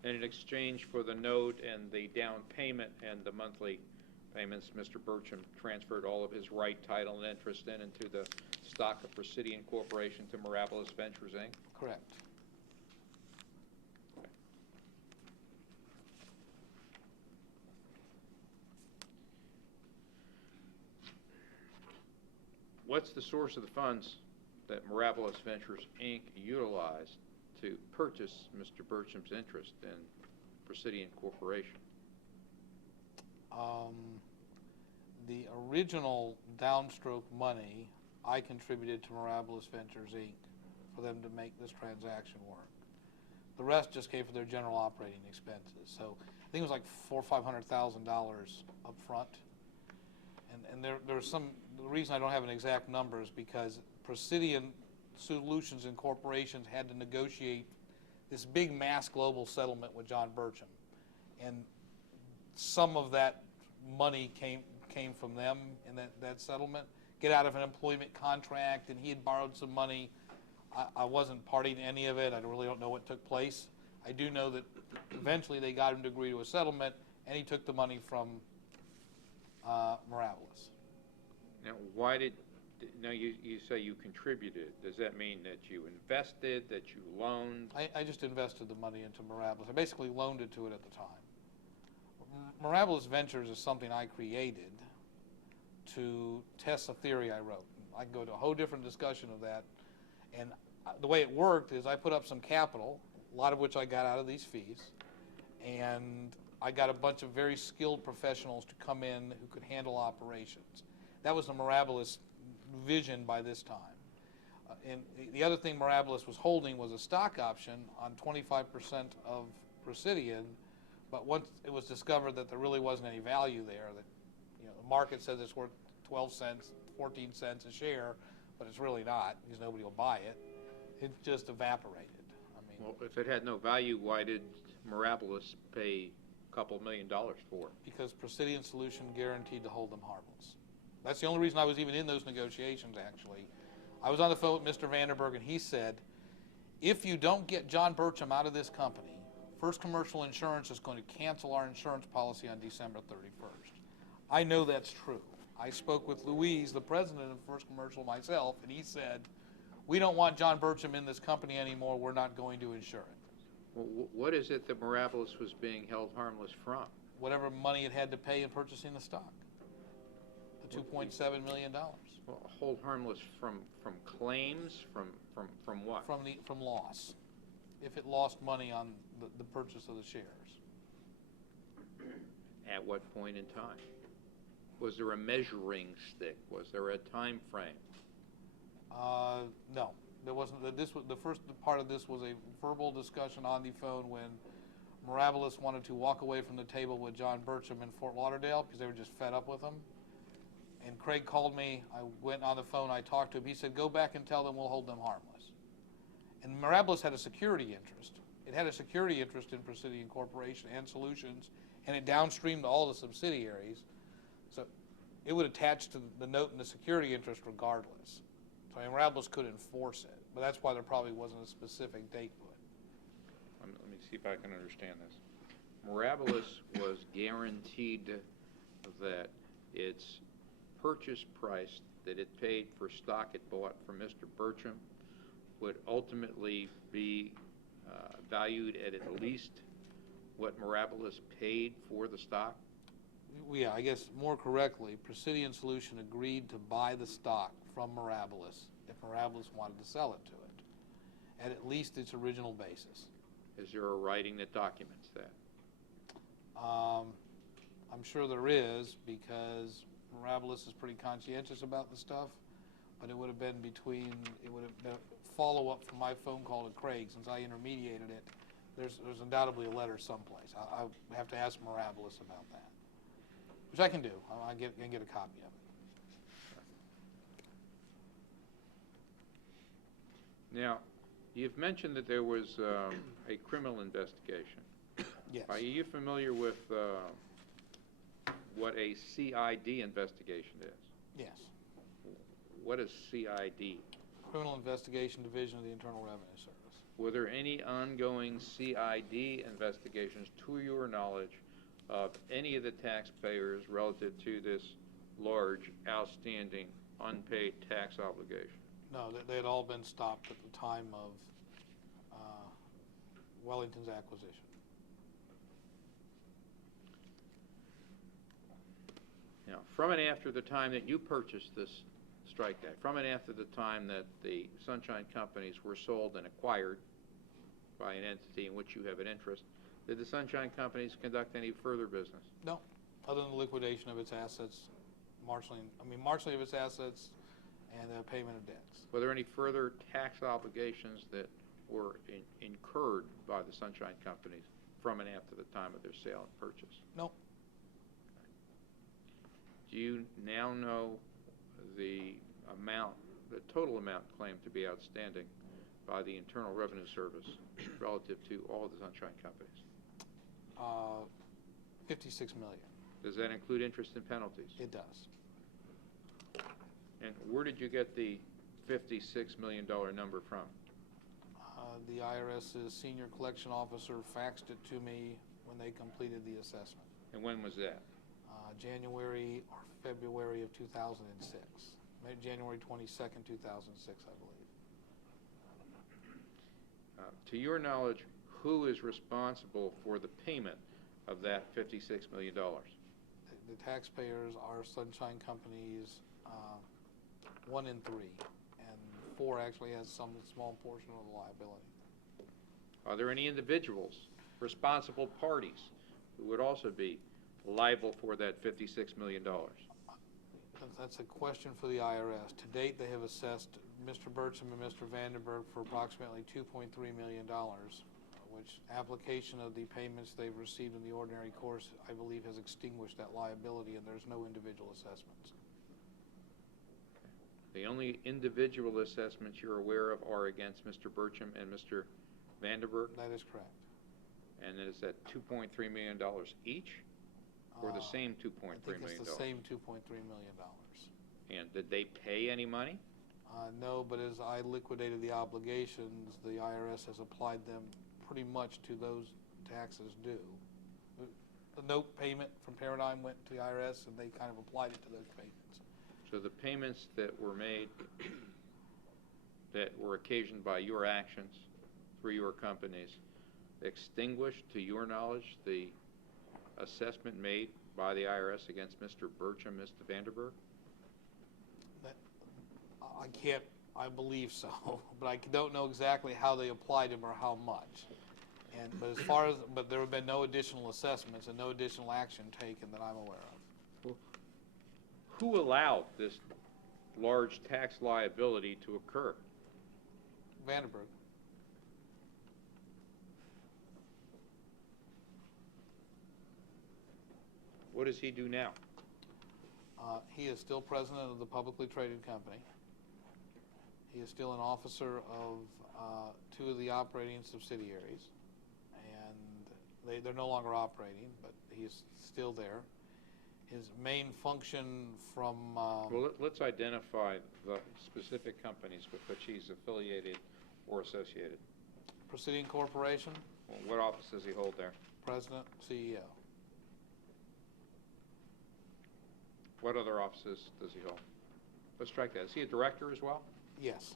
And in exchange for the note and the down payment and the monthly payments, Mr. Burcham transferred all of his right, title, and interest into the stock of Presidian Corporation to Mirabilis Ventures, Inc.? Correct. Okay. What's the source of the funds that Mirabilis Ventures, Inc. utilized to purchase Mr. Burcham's interest in Presidian Corporation? The original downstroke money I contributed to Mirabilis Ventures, Inc. for them to make this transaction work. The rest just came for their general operating expenses. So I think it was like $400,000 or $500,000 up front. And there's some, the reason I don't have an exact number is because Presidian Solutions and corporations had to negotiate this big mass global settlement with John Burcham. And some of that money came from them in that settlement. Get out of an employment contract, and he had borrowed some money. I wasn't party to any of it. I really don't know what took place. I do know that eventually they got him to agree to a settlement, and he took the money from Mirabilis. Now, why did, now you say you contributed. Does that mean that you invested, that you loaned? I just invested the money into Mirabilis. I basically loaned it to it at the time. Mirabilis Ventures is something I created to test a theory I wrote. I can go to a whole different discussion of that. And the way it worked is I put up some capital, a lot of which I got out of these fees, and I got a bunch of very skilled professionals to come in who could handle operations. That was the Mirabilis vision by this time. And the other thing Mirabilis was holding was a stock option on 25% of Presidian, but once it was discovered that there really wasn't any value there, that the market says it's worth 12 cents, 14 cents a share, but it's really not because nobody will buy it. It just evaporated. I mean, Well, if it had no value, why did Mirabilis pay a couple $1 million for it? because Presidian Solution guaranteed to hold them harmless. That's the only reason I was even in those negotiations, actually. I was on the phone with Mr. Vandenberg, and he said, if you don't get John Burcham out of this company, First Commercial Insurance is going to cancel our insurance policy on December 31st. I know that's true. I spoke with Louise, the president of First Commercial, myself, and he said, we don't want John Burcham in this company anymore. We're not going to insure it. Well, what is it that Mirabilis was being held harmless from? Whatever money it had to pay in purchasing the stock, the $2.7 million. Well, hold harmless from claims, from what? From loss, if it lost money on the purchase of the shares. At what point in time? Was there a measuring stick? Was there a time frame? No, there wasn't. The first part of this was a verbal discussion on the phone when Mirabilis wanted to walk away from the table with John Burcham in Fort Lauderdale because they were just fed up with him. And Craig called me. I went on the phone. I talked to him. He said, go back and tell them we'll hold them harmless. And Mirabilis had a security interest. It had a security interest in Presidian Corporation and Solutions, and it downstreamed to all the subsidiaries. So it would attach to the note in the security interest regardless. So Mirabilis could enforce it, but that's why there probably wasn't a specific date put. Let me see if I can understand this. Mirabilis was guaranteed that its purchase price that it paid for stock it bought from Mr. Burcham would ultimately be valued at least what Mirabilis paid for the stock? Yeah, I guess more correctly, Presidian Solution agreed to buy the stock from Mirabilis if Mirabilis wanted to sell it to it, at least its original basis. Is there a writing that documents that? I'm sure there is because Mirabilis is pretty conscientious about the stuff, but it would have been a follow-up from my phone call to Craig since I intermediated it. There's undoubtedly a letter someplace. I have to ask Mirabilis about that, which I can do. I can get a copy of it. Now, you've mentioned that there was a criminal investigation. Yes. Are you familiar with what a CID investigation is? Yes. What is CID? Criminal Investigation Division of the Internal Revenue Service. Were there any ongoing CID investigations, to your knowledge, of any of the taxpayers relative to this large, outstanding, unpaid tax obligation? No, they had all been stopped at the time of Wellington's acquisition. Now, from and after the time that you purchased this strike act, from and after the time that the Sunshine Companies were sold and acquired by an entity in which you have an interest, did the Sunshine Companies conduct any further business? No, other than the liquidation of its assets, marshaling of its assets, and the payment of debts. Were there any further tax obligations that were incurred by the Sunshine Companies from and after the time of their sale and purchase? No. Do you now know the total amount claimed to be outstanding by the Internal Revenue Service relative to all the Sunshine Companies? $56 million. Does that include interest and penalties? It does. And where did you get the $56 million number from? The IRS's senior collection officer faxed it to me when they completed the assessment. And when was that? January or February of 2006. January 22nd, 2006, I believe. To your knowledge, who is responsible for the payment of that $56 million? The taxpayers are Sunshine Companies 1 and 3, and 4 actually has some small portion of the liability. Are there any individuals, responsible parties, who would also be liable for that $56 million? That's a question for the IRS. To date, they have assessed Mr. Burcham and Mr. Vandenberg for approximately $2.3 million, which application of the payments they've received in the ordinary course, I believe, has extinguished that liability, and there's no individual assessments. The only individual assessments you're aware of are against Mr. Burcham and Mr. Vanderberg? That is correct. And is that $2.3 million each, or the same $2.3 I think million? it's the same $2.3 million. And did they pay any money? No, but as I liquidated the obligations, the IRS has applied them pretty much to those taxes due. The note payment from Paradigm went to the IRS, and they kind of applied it to those payments. So the payments that were made that were occasioned by your actions through your companies extinguished, to your knowledge, the assessment made by the IRS against Mr. Burcham, Mr. Vanderberg? I can't, I believe so, but I don't know exactly how they applied them or how much. But as far as, but there have been no additional assessments and no additional action taken that I'm aware of. Who allowed this large tax liability to occur? Vandenberg. What does he do now? He is still president of the publicly traded company. He is still an officer of two of the operating subsidiaries, and they're no longer operating, but he's still there. His main function from... Well, let's identify the specific companies with which he's affiliated or associated. Presidian Corporation. Well, what office does he hold there? President, CEO. What other offices does he hold? Let's strike that. Is he a director as well? Yes.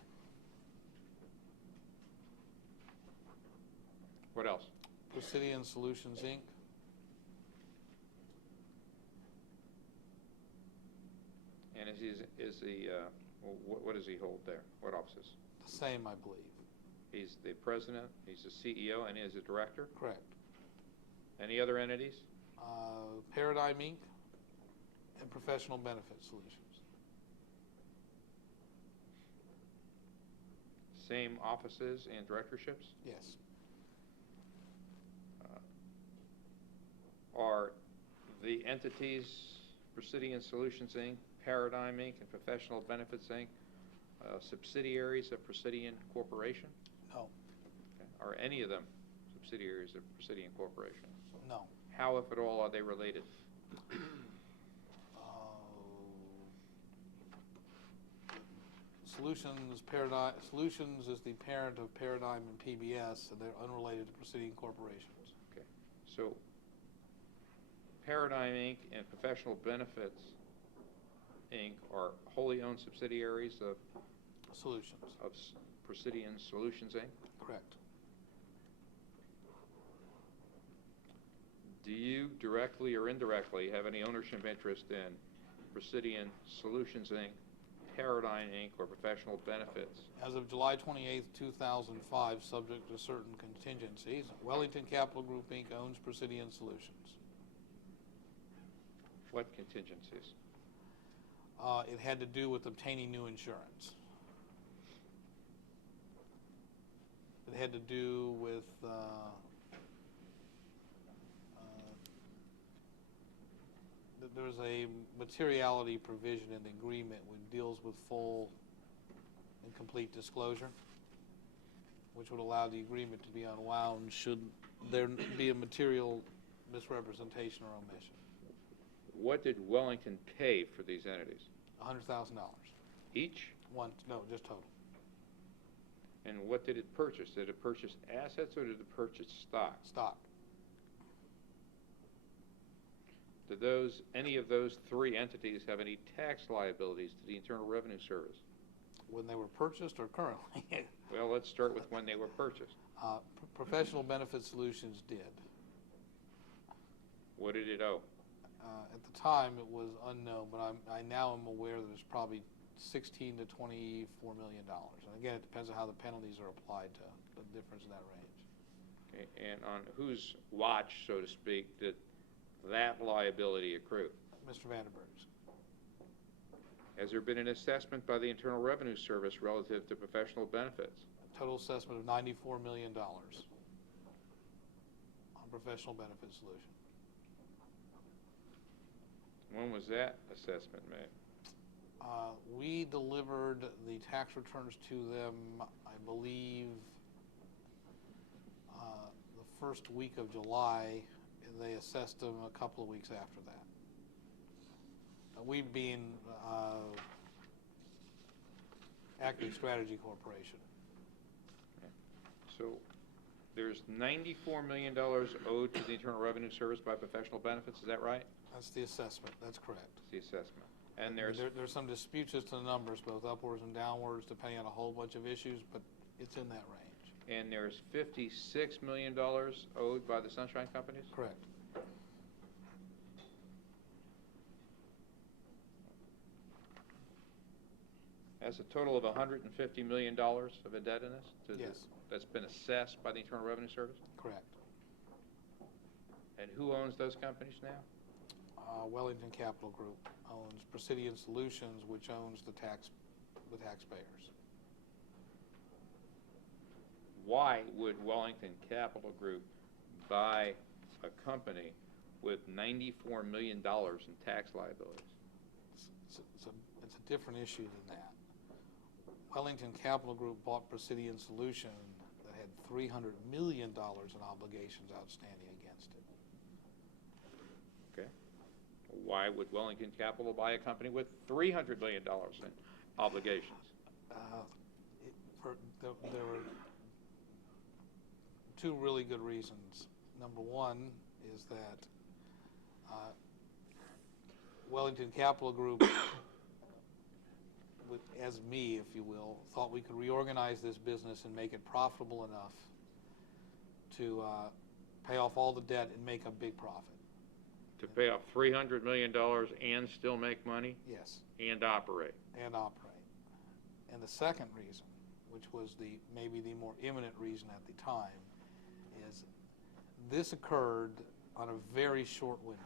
What else? Presidian Solutions, Inc. And what does he hold there? What offices? The same, I believe. He's the president, he's the CEO, and he is a director? Correct. Any other entities? Paradigm, Inc. and Professional Benefit Solutions. Same offices and directorships? Yes. Are the entities Presidian Solutions, Inc., Paradigm, Inc., and Professional Benefits, Inc., subsidiaries of Presidian Corporation? No. Okay. Are any of them subsidiaries of Presidian Corporation? No. How, if at all, are they related? Solutions is the parent of Paradigm and PBS, and they're unrelated to Presidian corporations. Okay. So Paradigm, Inc. and Professional Benefits, Inc. are wholly owned subsidiaries of Solutions. Presidian Solutions, Inc.? Correct. Do you directly or indirectly have any ownership interest in Presidian Solutions, Inc., Paradigm, Inc., or Professional Benefits? As of July 28th, 2005, subject to certain contingencies, Wellington Capital Group, Inc. owns Presidian Solutions. What contingencies? It had to do with obtaining new insurance. It had to do with there's a materiality provision in the agreement which deals with full and complete disclosure, which would allow the agreement to be unwound should there be a material misrepresentation or omission. What did Wellington pay for these entities? $100,000. Each? No, just total. And what did it purchase? Did it purchase assets or did it purchase stock? Stock. Did any of those three entities have any tax liabilities to the Internal Revenue Service? When they were purchased or currently? Well, let's start with when they were purchased. Professional Benefit Solutions did. What did it owe? At the time, it was unknown, but I now am aware that there's probably $16 to $24 million. And again, it depends on how the penalties are applied to the difference in that range. Okay, and on whose watch, so to speak, did that liability accrue? Mr. Vandenberg's. Has there been an assessment by the Internal Revenue Service relative to professional benefits? A total assessment of $94 million on Professional Benefit Solution. When was that assessment made? We delivered the tax returns to them, I believe, the first week of July, and they assessed them a couple of weeks after that. We being Acme Strategy Corporation. So there's $94 million owed to the Internal Revenue Service by professional benefits, is that right? That's the assessment, that's correct. That's the assessment. And there's There's some disputes as to the numbers, both upwards and downwards, depending on a whole bunch of issues, but it's in that range. and there's $56 million owed by the Sunshine Companies? Correct. That's a total of $150 million of indebtedness? Yes. That's been assessed by the Internal Revenue Service? Correct. And who owns those companies now? Wellington Capital Group owns Presidian Solutions, which owns the taxpayers. Why would Wellington Capital Group buy a company with $94 million in tax liabilities? It's a different issue than that. Wellington Capital Group bought Presidian Solution that had $300 million in obligations outstanding against it. Okay. Why would Wellington Capital buy a company with $300 million in obligations? There were two really good reasons. Number one is that Wellington Capital Group, as me, if you will, thought we could reorganize this business and make it profitable enough to pay off all the debt and make a big profit. To pay off $300 million and still make money? Yes. And operate? And operate. And the second reason, which was maybe the more imminent reason at the time, is this occurred on a very short window.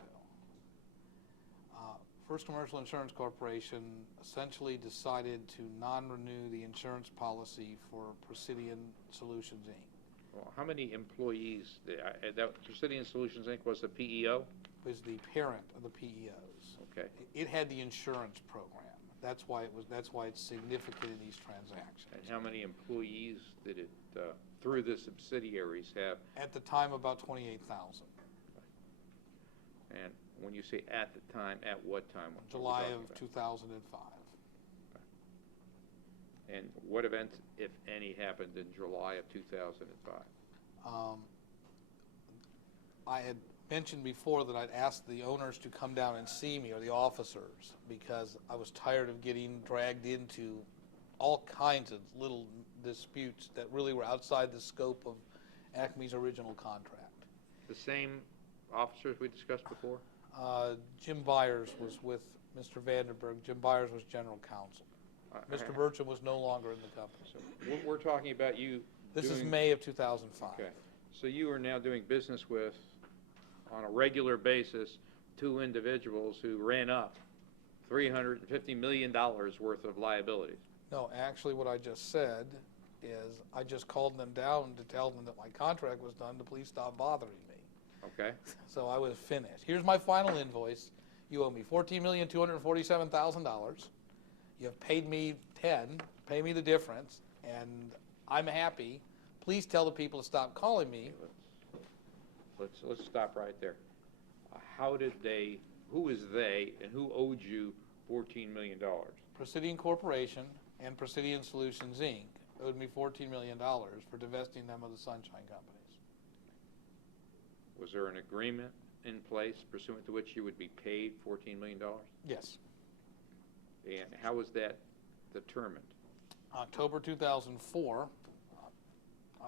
First Commercial Insurance Corporation essentially decided to non-renew the insurance policy for Presidian Solutions, Inc. Well, how many employees? That Presidian Solutions, Inc. was the PEO? Was the parent of the PEOs. Okay. It had the insurance program. That's why it's significant in these transactions. And how many employees did it, through the subsidiaries, have? At the time, about 28,000. And when you say at the time, at what time? July of 2005. And what events, if any, happened in July of 2005? I had mentioned before that I'd asked the owners to come down and see me, or the officers, because I was tired of getting dragged into all kinds of little disputes that really were outside the scope of Acme's original contract. The same officers we discussed before? Jim Byers was with Mr. Vandenberg. Jim Byers was general counsel. Mr. Burcham was no longer in the company. So we're talking about you This is May of 2005. Okay. So you are now doing business with, on a regular basis, two individuals who ran up $350 million worth of liabilities. No, actually what I just said is I just called them down to tell them that my contract was done to please stop bothering me. Okay. So I was finished. Here's my final invoice. You owe me $14,247,000. You have paid me 10. Pay me the difference, and I'm happy. Please tell the people to stop calling me. Let's stop right there. How did they? Who is they, and who owed you $14 million? Presidian Corporation and Presidian Solutions, Inc. owed me $14 million for divesting them of the Sunshine Companies. Was there an agreement in place pursuant to which you would be paid $14 million? Yes. And how was that determined? October 2004.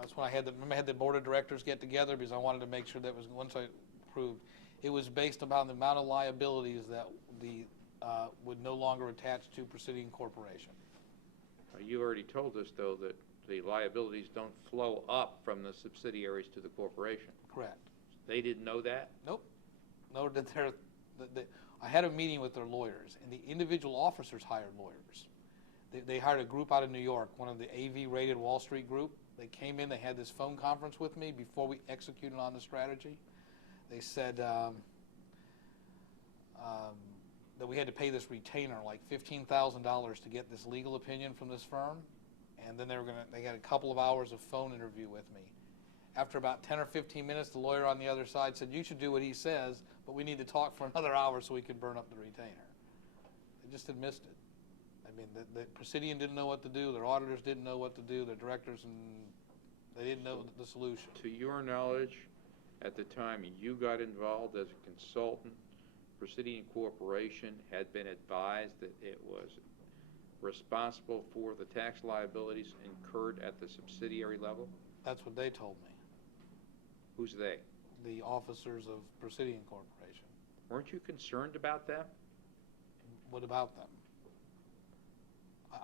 That's when I had the board of directors get together, because I wanted to make sure that was, once I approved, it was based upon the amount of liabilities that would no longer attach to Presidian Corporation. You already told us, though, that the liabilities don't flow up from the subsidiaries to the corporation. Correct. They didn't know that? Nope. Nor did I had a meeting with their lawyers, and the individual officers hired lawyers. They hired a group out of New York, one of the AV-rated Wall Street group. They came in, they had this phone conference with me before we executed on the strategy. They said, that we had to pay this retainer like $15,000 to get this legal opinion from this firm, and then they had a couple of hours of phone interview with me. After about 10 or 15 minutes, the lawyer on the other side said, "You should do what he says, but we need to talk for another hour so we can burn up the retainer." They just had missed it. I mean, the Presidian didn't know what to do, their auditors didn't know what to do, their directors, and they didn't know the solution. To your knowledge, at the time you got involved as a consultant, Presidian Corporation had been advised that it was responsible for the tax liabilities incurred at the subsidiary level? That's what they told me, Who's they? the officers of Presidian Corporation. Weren't you concerned about them? What about them?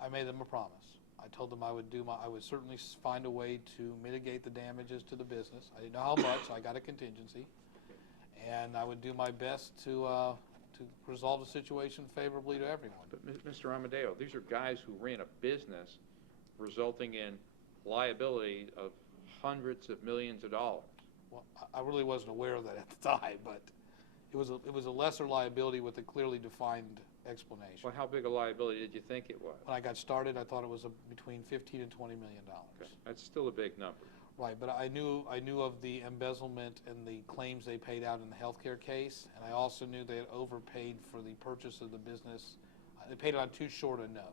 I made them a promise. I told them I would certainly find a way to mitigate the damages to the business. I didn't know how much. I got a contingency, and I would do my best to resolve the situation favorably to everyone. But Mr. Amodeo, these are guys who ran a business resulting in liability of hundreds of millions of dollars. Well, I really wasn't aware of that at the time, but it was a lesser liability with a clearly defined explanation. Well, how big a liability did you think it was? When I got started, I thought it was between $15 and $20 million. Okay. That's still a big number. Right, but I knew of the embezzlement and the claims they paid out in the healthcare case, and I also knew they had overpaid for the purchase of the business. They paid it on too short a note.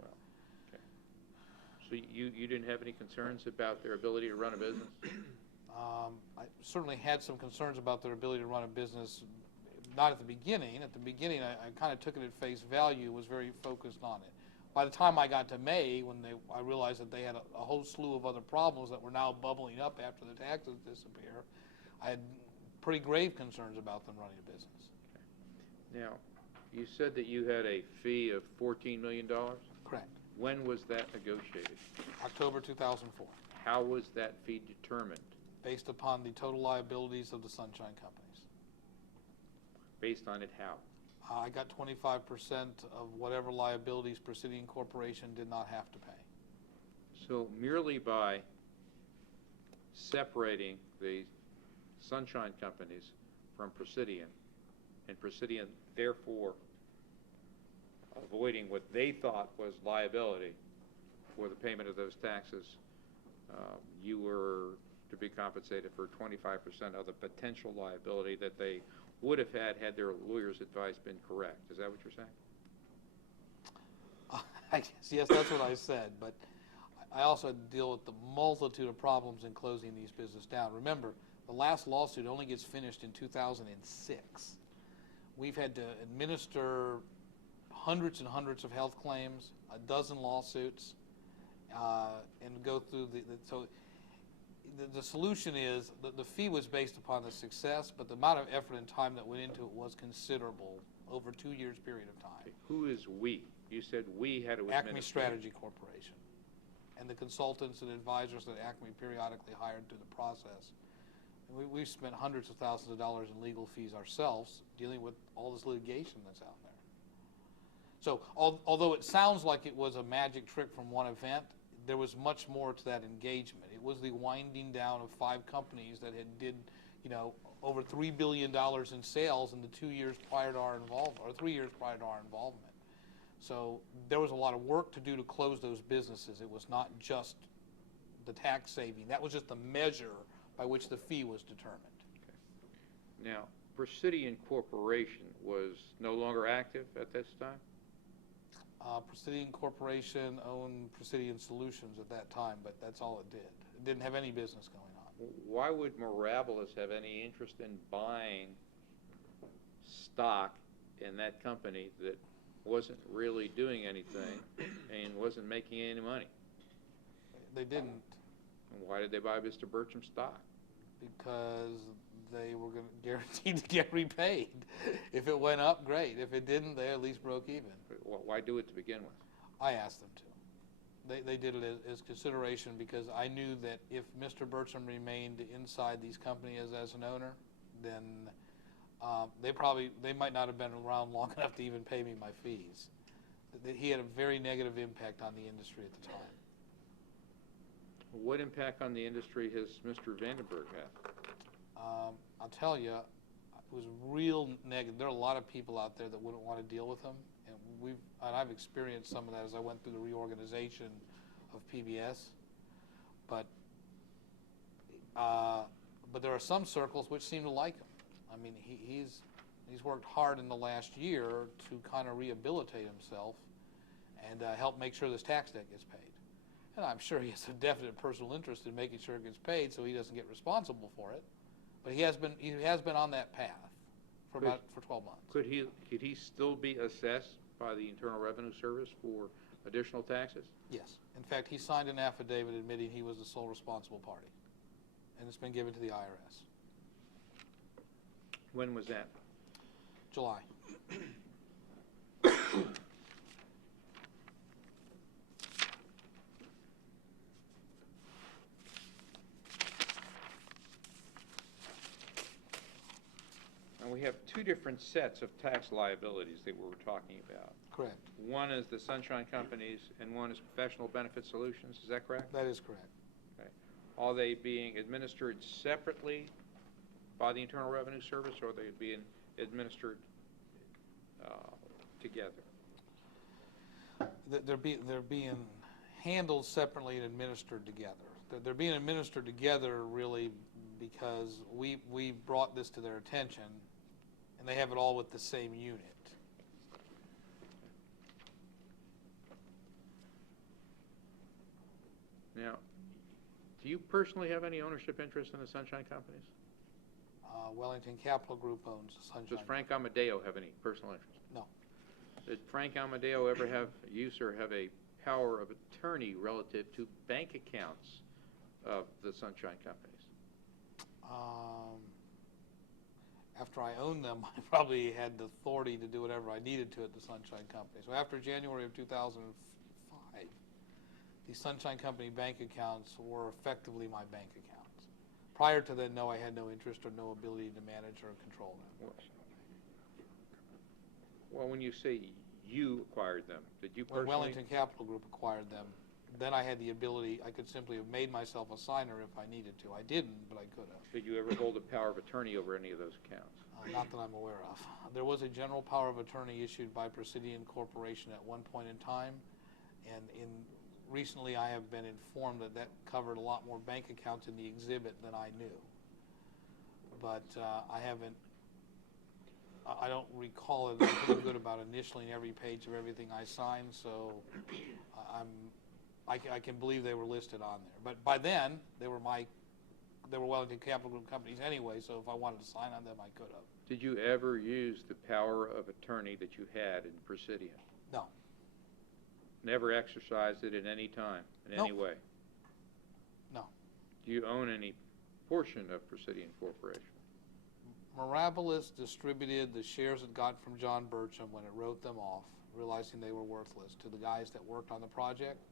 Well, okay. So you didn't have any concerns about their ability to run a business? I certainly had some concerns about their ability to run a business, not at the beginning. At the beginning, I kind of took it at face value, was very focused on it. By the time I got to May, when I realized that they had a whole slew of other problems that were now bubbling up after the taxes disappear, I had pretty grave concerns about them running a business. Okay. Now, you said that you had a fee of $14 million? Correct. When was that negotiated? October 2004. How was that fee determined? Based upon the total liabilities of the Sunshine Companies. Based on it how? I got 25% of whatever liabilities Presidian Corporation did not have to pay. So merely by separating the Sunshine Companies from Presidian, and Presidian therefore avoiding what they thought was liability for the payment of those taxes, you were to be compensated for 25% of the potential liability that they would have had their lawyer's advice been correct. Is that what you're saying? I guess, yes, that's what I said, but I also had to deal with the multitude of problems in closing these businesses down. Remember, the last lawsuit only gets finished in 2006. We've had to administer hundreds and hundreds of health claims, a dozen lawsuits, and go through so the solution is the fee was based upon the success, but the amount of effort and time that went into it was considerable over 2 years period of time. Okay. Who is we? You said we had to administer. Acme Strategy Corporation and the consultants and advisors that Acme periodically hired through the process. And we've spent hundreds of thousands of dollars in legal fees ourselves dealing with all this litigation that's out there. So although it sounds like it was a magic trick from one event, there was much more to that engagement. It was the winding down of 5 companies that did over $3 billion in sales in the 2 years prior to our involvement, or 3 years prior to our involvement. So there was a lot of work to do to close those businesses. It was not just the tax saving. That was just the measure by which the fee was determined. Okay. Now, Presidian Corporation was no longer active at this time? Presidian Corporation owned Presidian Solutions at that time, but that's all it did. It didn't have any business going on. Why would Mirabilis have any interest in buying stock in that company that wasn't really doing anything and wasn't making any money? They didn't. And why did they buy Mr. Bertram's stock? Because they were guaranteed to get repaid. If it went up, great. If it didn't, they at least broke even. Why do it to begin with? I asked them to. They did it as consideration because I knew that if Mr. Bertram remained inside these companies as an owner, then they might not have been around long enough to even pay me my fees. He had a very negative impact on the industry at the time. What impact on the industry has Mr. Vandenberg had? I'll tell you, was real negative. There are a lot of people out there that wouldn't want to deal with him, and I've experienced some of that as I went through the reorganization of PBS. But there are some circles which seem to like him. I mean, he's worked hard in the last year to kind of rehabilitate himself and help make sure this tax debt gets paid. And I'm sure he has a definite personal interest in making sure it gets paid so he doesn't get responsible for it. But he has been on that path for 12 months. Could he still be assessed by the Internal Revenue Service for additional taxes? Yes. In fact, he signed an affidavit admitting he was the sole responsible party, and it's been given to the IRS. When was that? July. And we have two different sets of tax liabilities that we were talking about. Correct. One is the Sunshine Companies, and one is Professional Benefit Solutions. Is that correct? That is correct. Okay. Are they being administered separately by the Internal Revenue Service, or are they being administered together? They're being handled separately and administered together. They're being administered together really because we brought this to their attention, and they have it all with the same unit. Now, do you personally have any ownership interest in the Sunshine Companies? Wellington Capital Group owns Sunshine. Does Frank Amodeo have any personal interest? No. Did Frank Amodeo ever have use or have a power of attorney relative to bank accounts of the Sunshine Companies? After I owned them, I probably had the authority to do whatever I needed to at the Sunshine Company. So after January of 2005, the Sunshine Company bank accounts were effectively my bank accounts. Prior to then, no, I had no interest or no ability to manage or control them. Well, when you say you acquired them, did you When personally? Wellington Capital Group acquired them, then I had the ability, I could simply have made myself a signer if I needed to. I didn't, but I could have. Did you ever hold a power of attorney over any of those accounts? Not that I'm aware of. There was a general power of attorney issued by Presidian Corporation at one point in time, and recently I have been informed that that covered a lot more bank accounts in the exhibit than I knew. But I don't recall it. I'm pretty good about initialing every page of everything I signed, so I can believe they were listed on there. But by then, they were Wellington Capital Group companies anyway, so if I wanted to sign on them, I could have. Did you ever use the power of attorney that you had in Presidian? No. Never exercised it at any time, in any Nope. way? No. Do you own any portion of Presidian Corporation? Mirabilis distributed the shares it got from John Burcham when it wrote them off, realizing they were worthless, to the guys that worked on the project,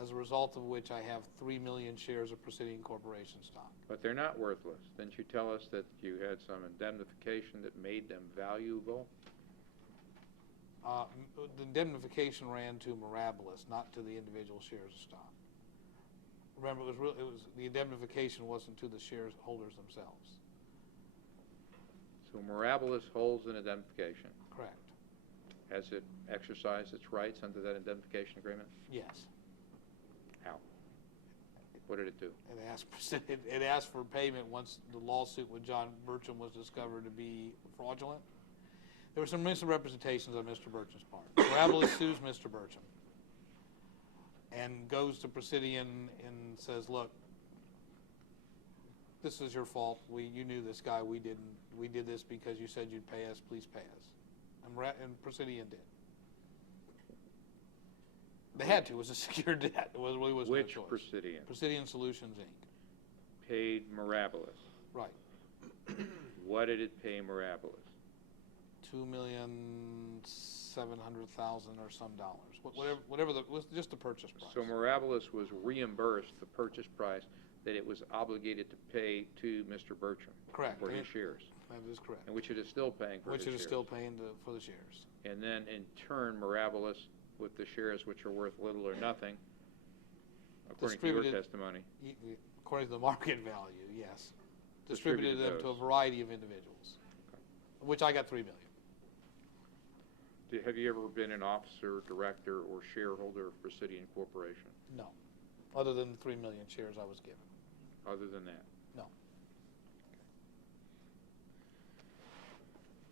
as a result of which I have 3 million shares of Presidian Corporation stock. But they're not worthless. Didn't you tell us that you had some indemnification that made them valuable? The indemnification ran to Mirabilis, not to the individual shares of stock. Remember, the indemnification wasn't to the shareholders themselves. So Mirabilis holds an indemnification. Correct. Has it exercised its rights under that indemnification agreement? Yes. How? What did it do? It asked for payment once the lawsuit with John Burcham was discovered to be fraudulent. There were some misrepresentations on Mr. Burcham's part. Mirabilis sues Mr. Burcham and goes to Presidian and says, look, this is your fault. You knew this guy. We didn't. We did this because you said you'd pay us. Please pay us. And Presidian did. They had to. It was a secured debt. It really was Which no choice. Presidian? Presidian Solutions, Inc. Paid Mirabilis. Right. What did it pay Mirabilis? $2,700,000 or some dollars. Whatever it was just the purchase price. So Mirabilis was reimbursed the purchase price that it was obligated to pay to Mr. Burcham. Correct. For his shares. That is correct. And which it is still paying for his shares. Which it is still paying for the shares. And then in turn, Mirabilis, with the shares which are worth little or nothing, according to your testimony. According to the market value, yes. Distributed them to a variety of individuals. which I got $3 million. Have you ever been an officer, director, or shareholder of Presidian Corporation? No, other than the 3 million shares I was given. Other than that? No.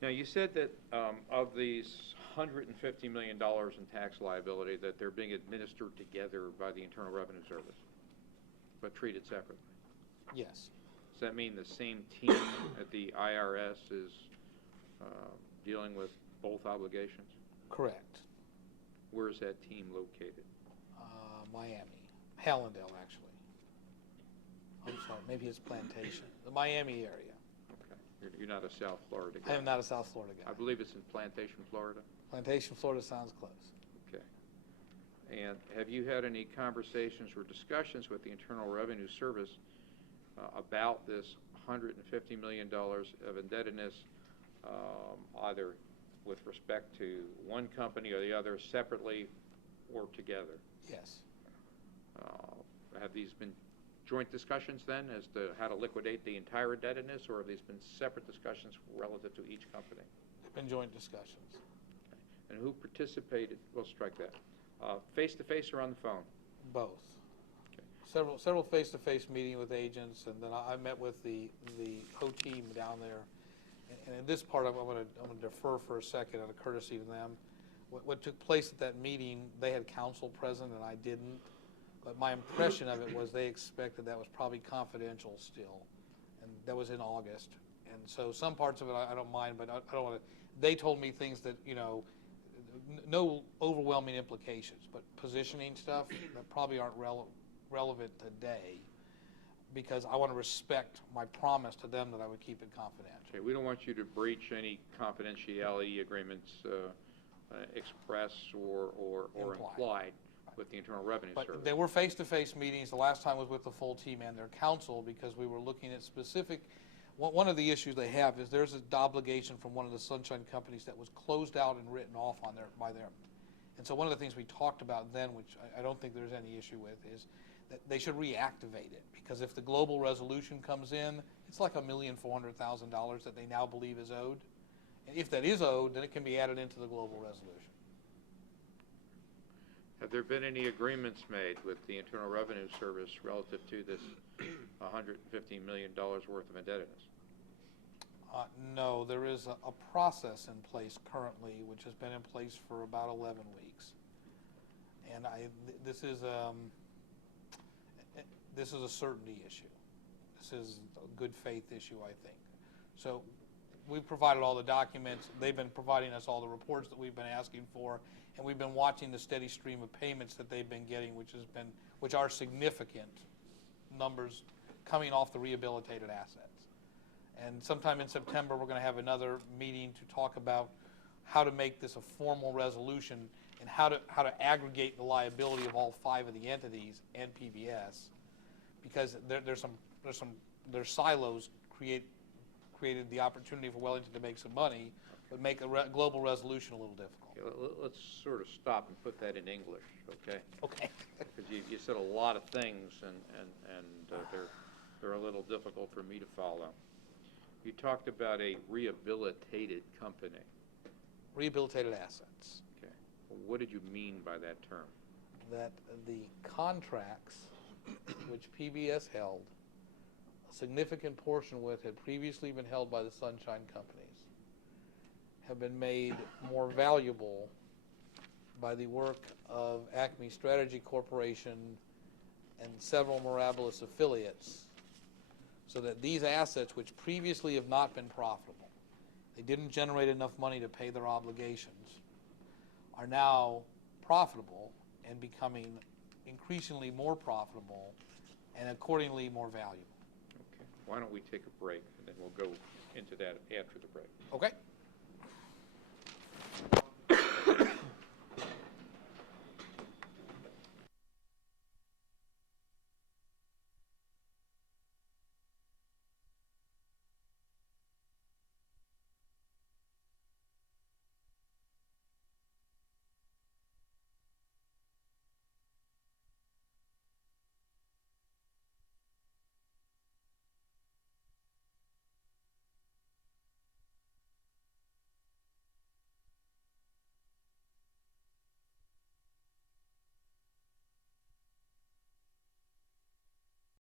Now, you said that of these $150 million in tax liability, that they're being administered together by the Internal Revenue Service, but treated separately. Yes. Does that mean the same team at the IRS is dealing with both obligations? Correct. Where is that team located? Miami. Hallandale, actually. I'm sorry, maybe it's Plantation. The Miami area. Okay. You're not a South Florida guy. I am not a South Florida guy. I believe it's in Plantation, Florida. Plantation, Florida sounds close. Okay. And have you had any conversations or discussions with the Internal Revenue Service about this $150 million of indebtedness, either with respect to one company or the other, separately or together? Yes. Have these been joint discussions then as to how to liquidate the entire indebtedness, or have these been separate discussions relative to each company? They've been joint discussions. Okay. And who participated? We'll strike that. Face-to-face or on the phone? Both. Okay. Several face-to-face meeting with agents, and then I met with the O team down there. And in this part, I'm going to defer for a second out of courtesy to them. What took place at that meeting, they had counsel present and I didn't. But my impression of it was they expected that was probably confidential still, and that was in August. And so some parts of it I don't mind, but I don't want to. They told me things that no overwhelming implications, but positioning stuff that probably aren't relevant today, because I want to respect my promise to them that I would keep it confidential. Okay, we don't want you to breach any confidentiality agreements express or implied with the Internal Revenue Service. But there were face-to-face meetings. The last time was with the full team and their counsel, because we were looking at specific. One of the issues they have is there's an obligation from one of the sunshine companies that was closed out and written off by them. And so one of the things we talked about then, which I don't think there's any issue with, is that they should reactivate it, because if the global resolution comes in, it's like $1,400,000 that they now believe is owed. And if that is owed, then it can be added into the global resolution. Have there been any agreements made with the Internal Revenue Service relative to this $150 million worth of indebtedness? No, there is a process in place currently, which has been in place for about 11 weeks. And this is a certainty issue. This is a good faith issue, I think. So we've provided all the documents. They've been providing us all the reports that we've been asking for, and we've been watching the steady stream of payments that they've been getting, which are significant numbers coming off the rehabilitated assets. And sometime in September, we're going to have another meeting to talk about how to make this a formal resolution and how to aggregate the liability of all 5 of the entities and PBS, because there's silos created the opportunity for Wellington to make some money, but make a global resolution a little difficult. Okay, let's sort of stop and put that in English, okay? Okay. Because you said a lot of things, and they're a little difficult for me to follow. You talked about a rehabilitated company. Rehabilitated assets. Okay. Well, what did you mean by that term? That the contracts which PBS held, a significant portion with had previously been held by the Sunshine Companies, have been made more valuable by the work of Acme Strategy Corporation and several Mirabilis affiliates, so that these assets, which previously have not been profitable, they didn't generate enough money to pay their obligations, are now profitable and becoming increasingly more profitable and accordingly more valuable. Okay. Why don't we take a break, and then we'll go into that after the break. Okay.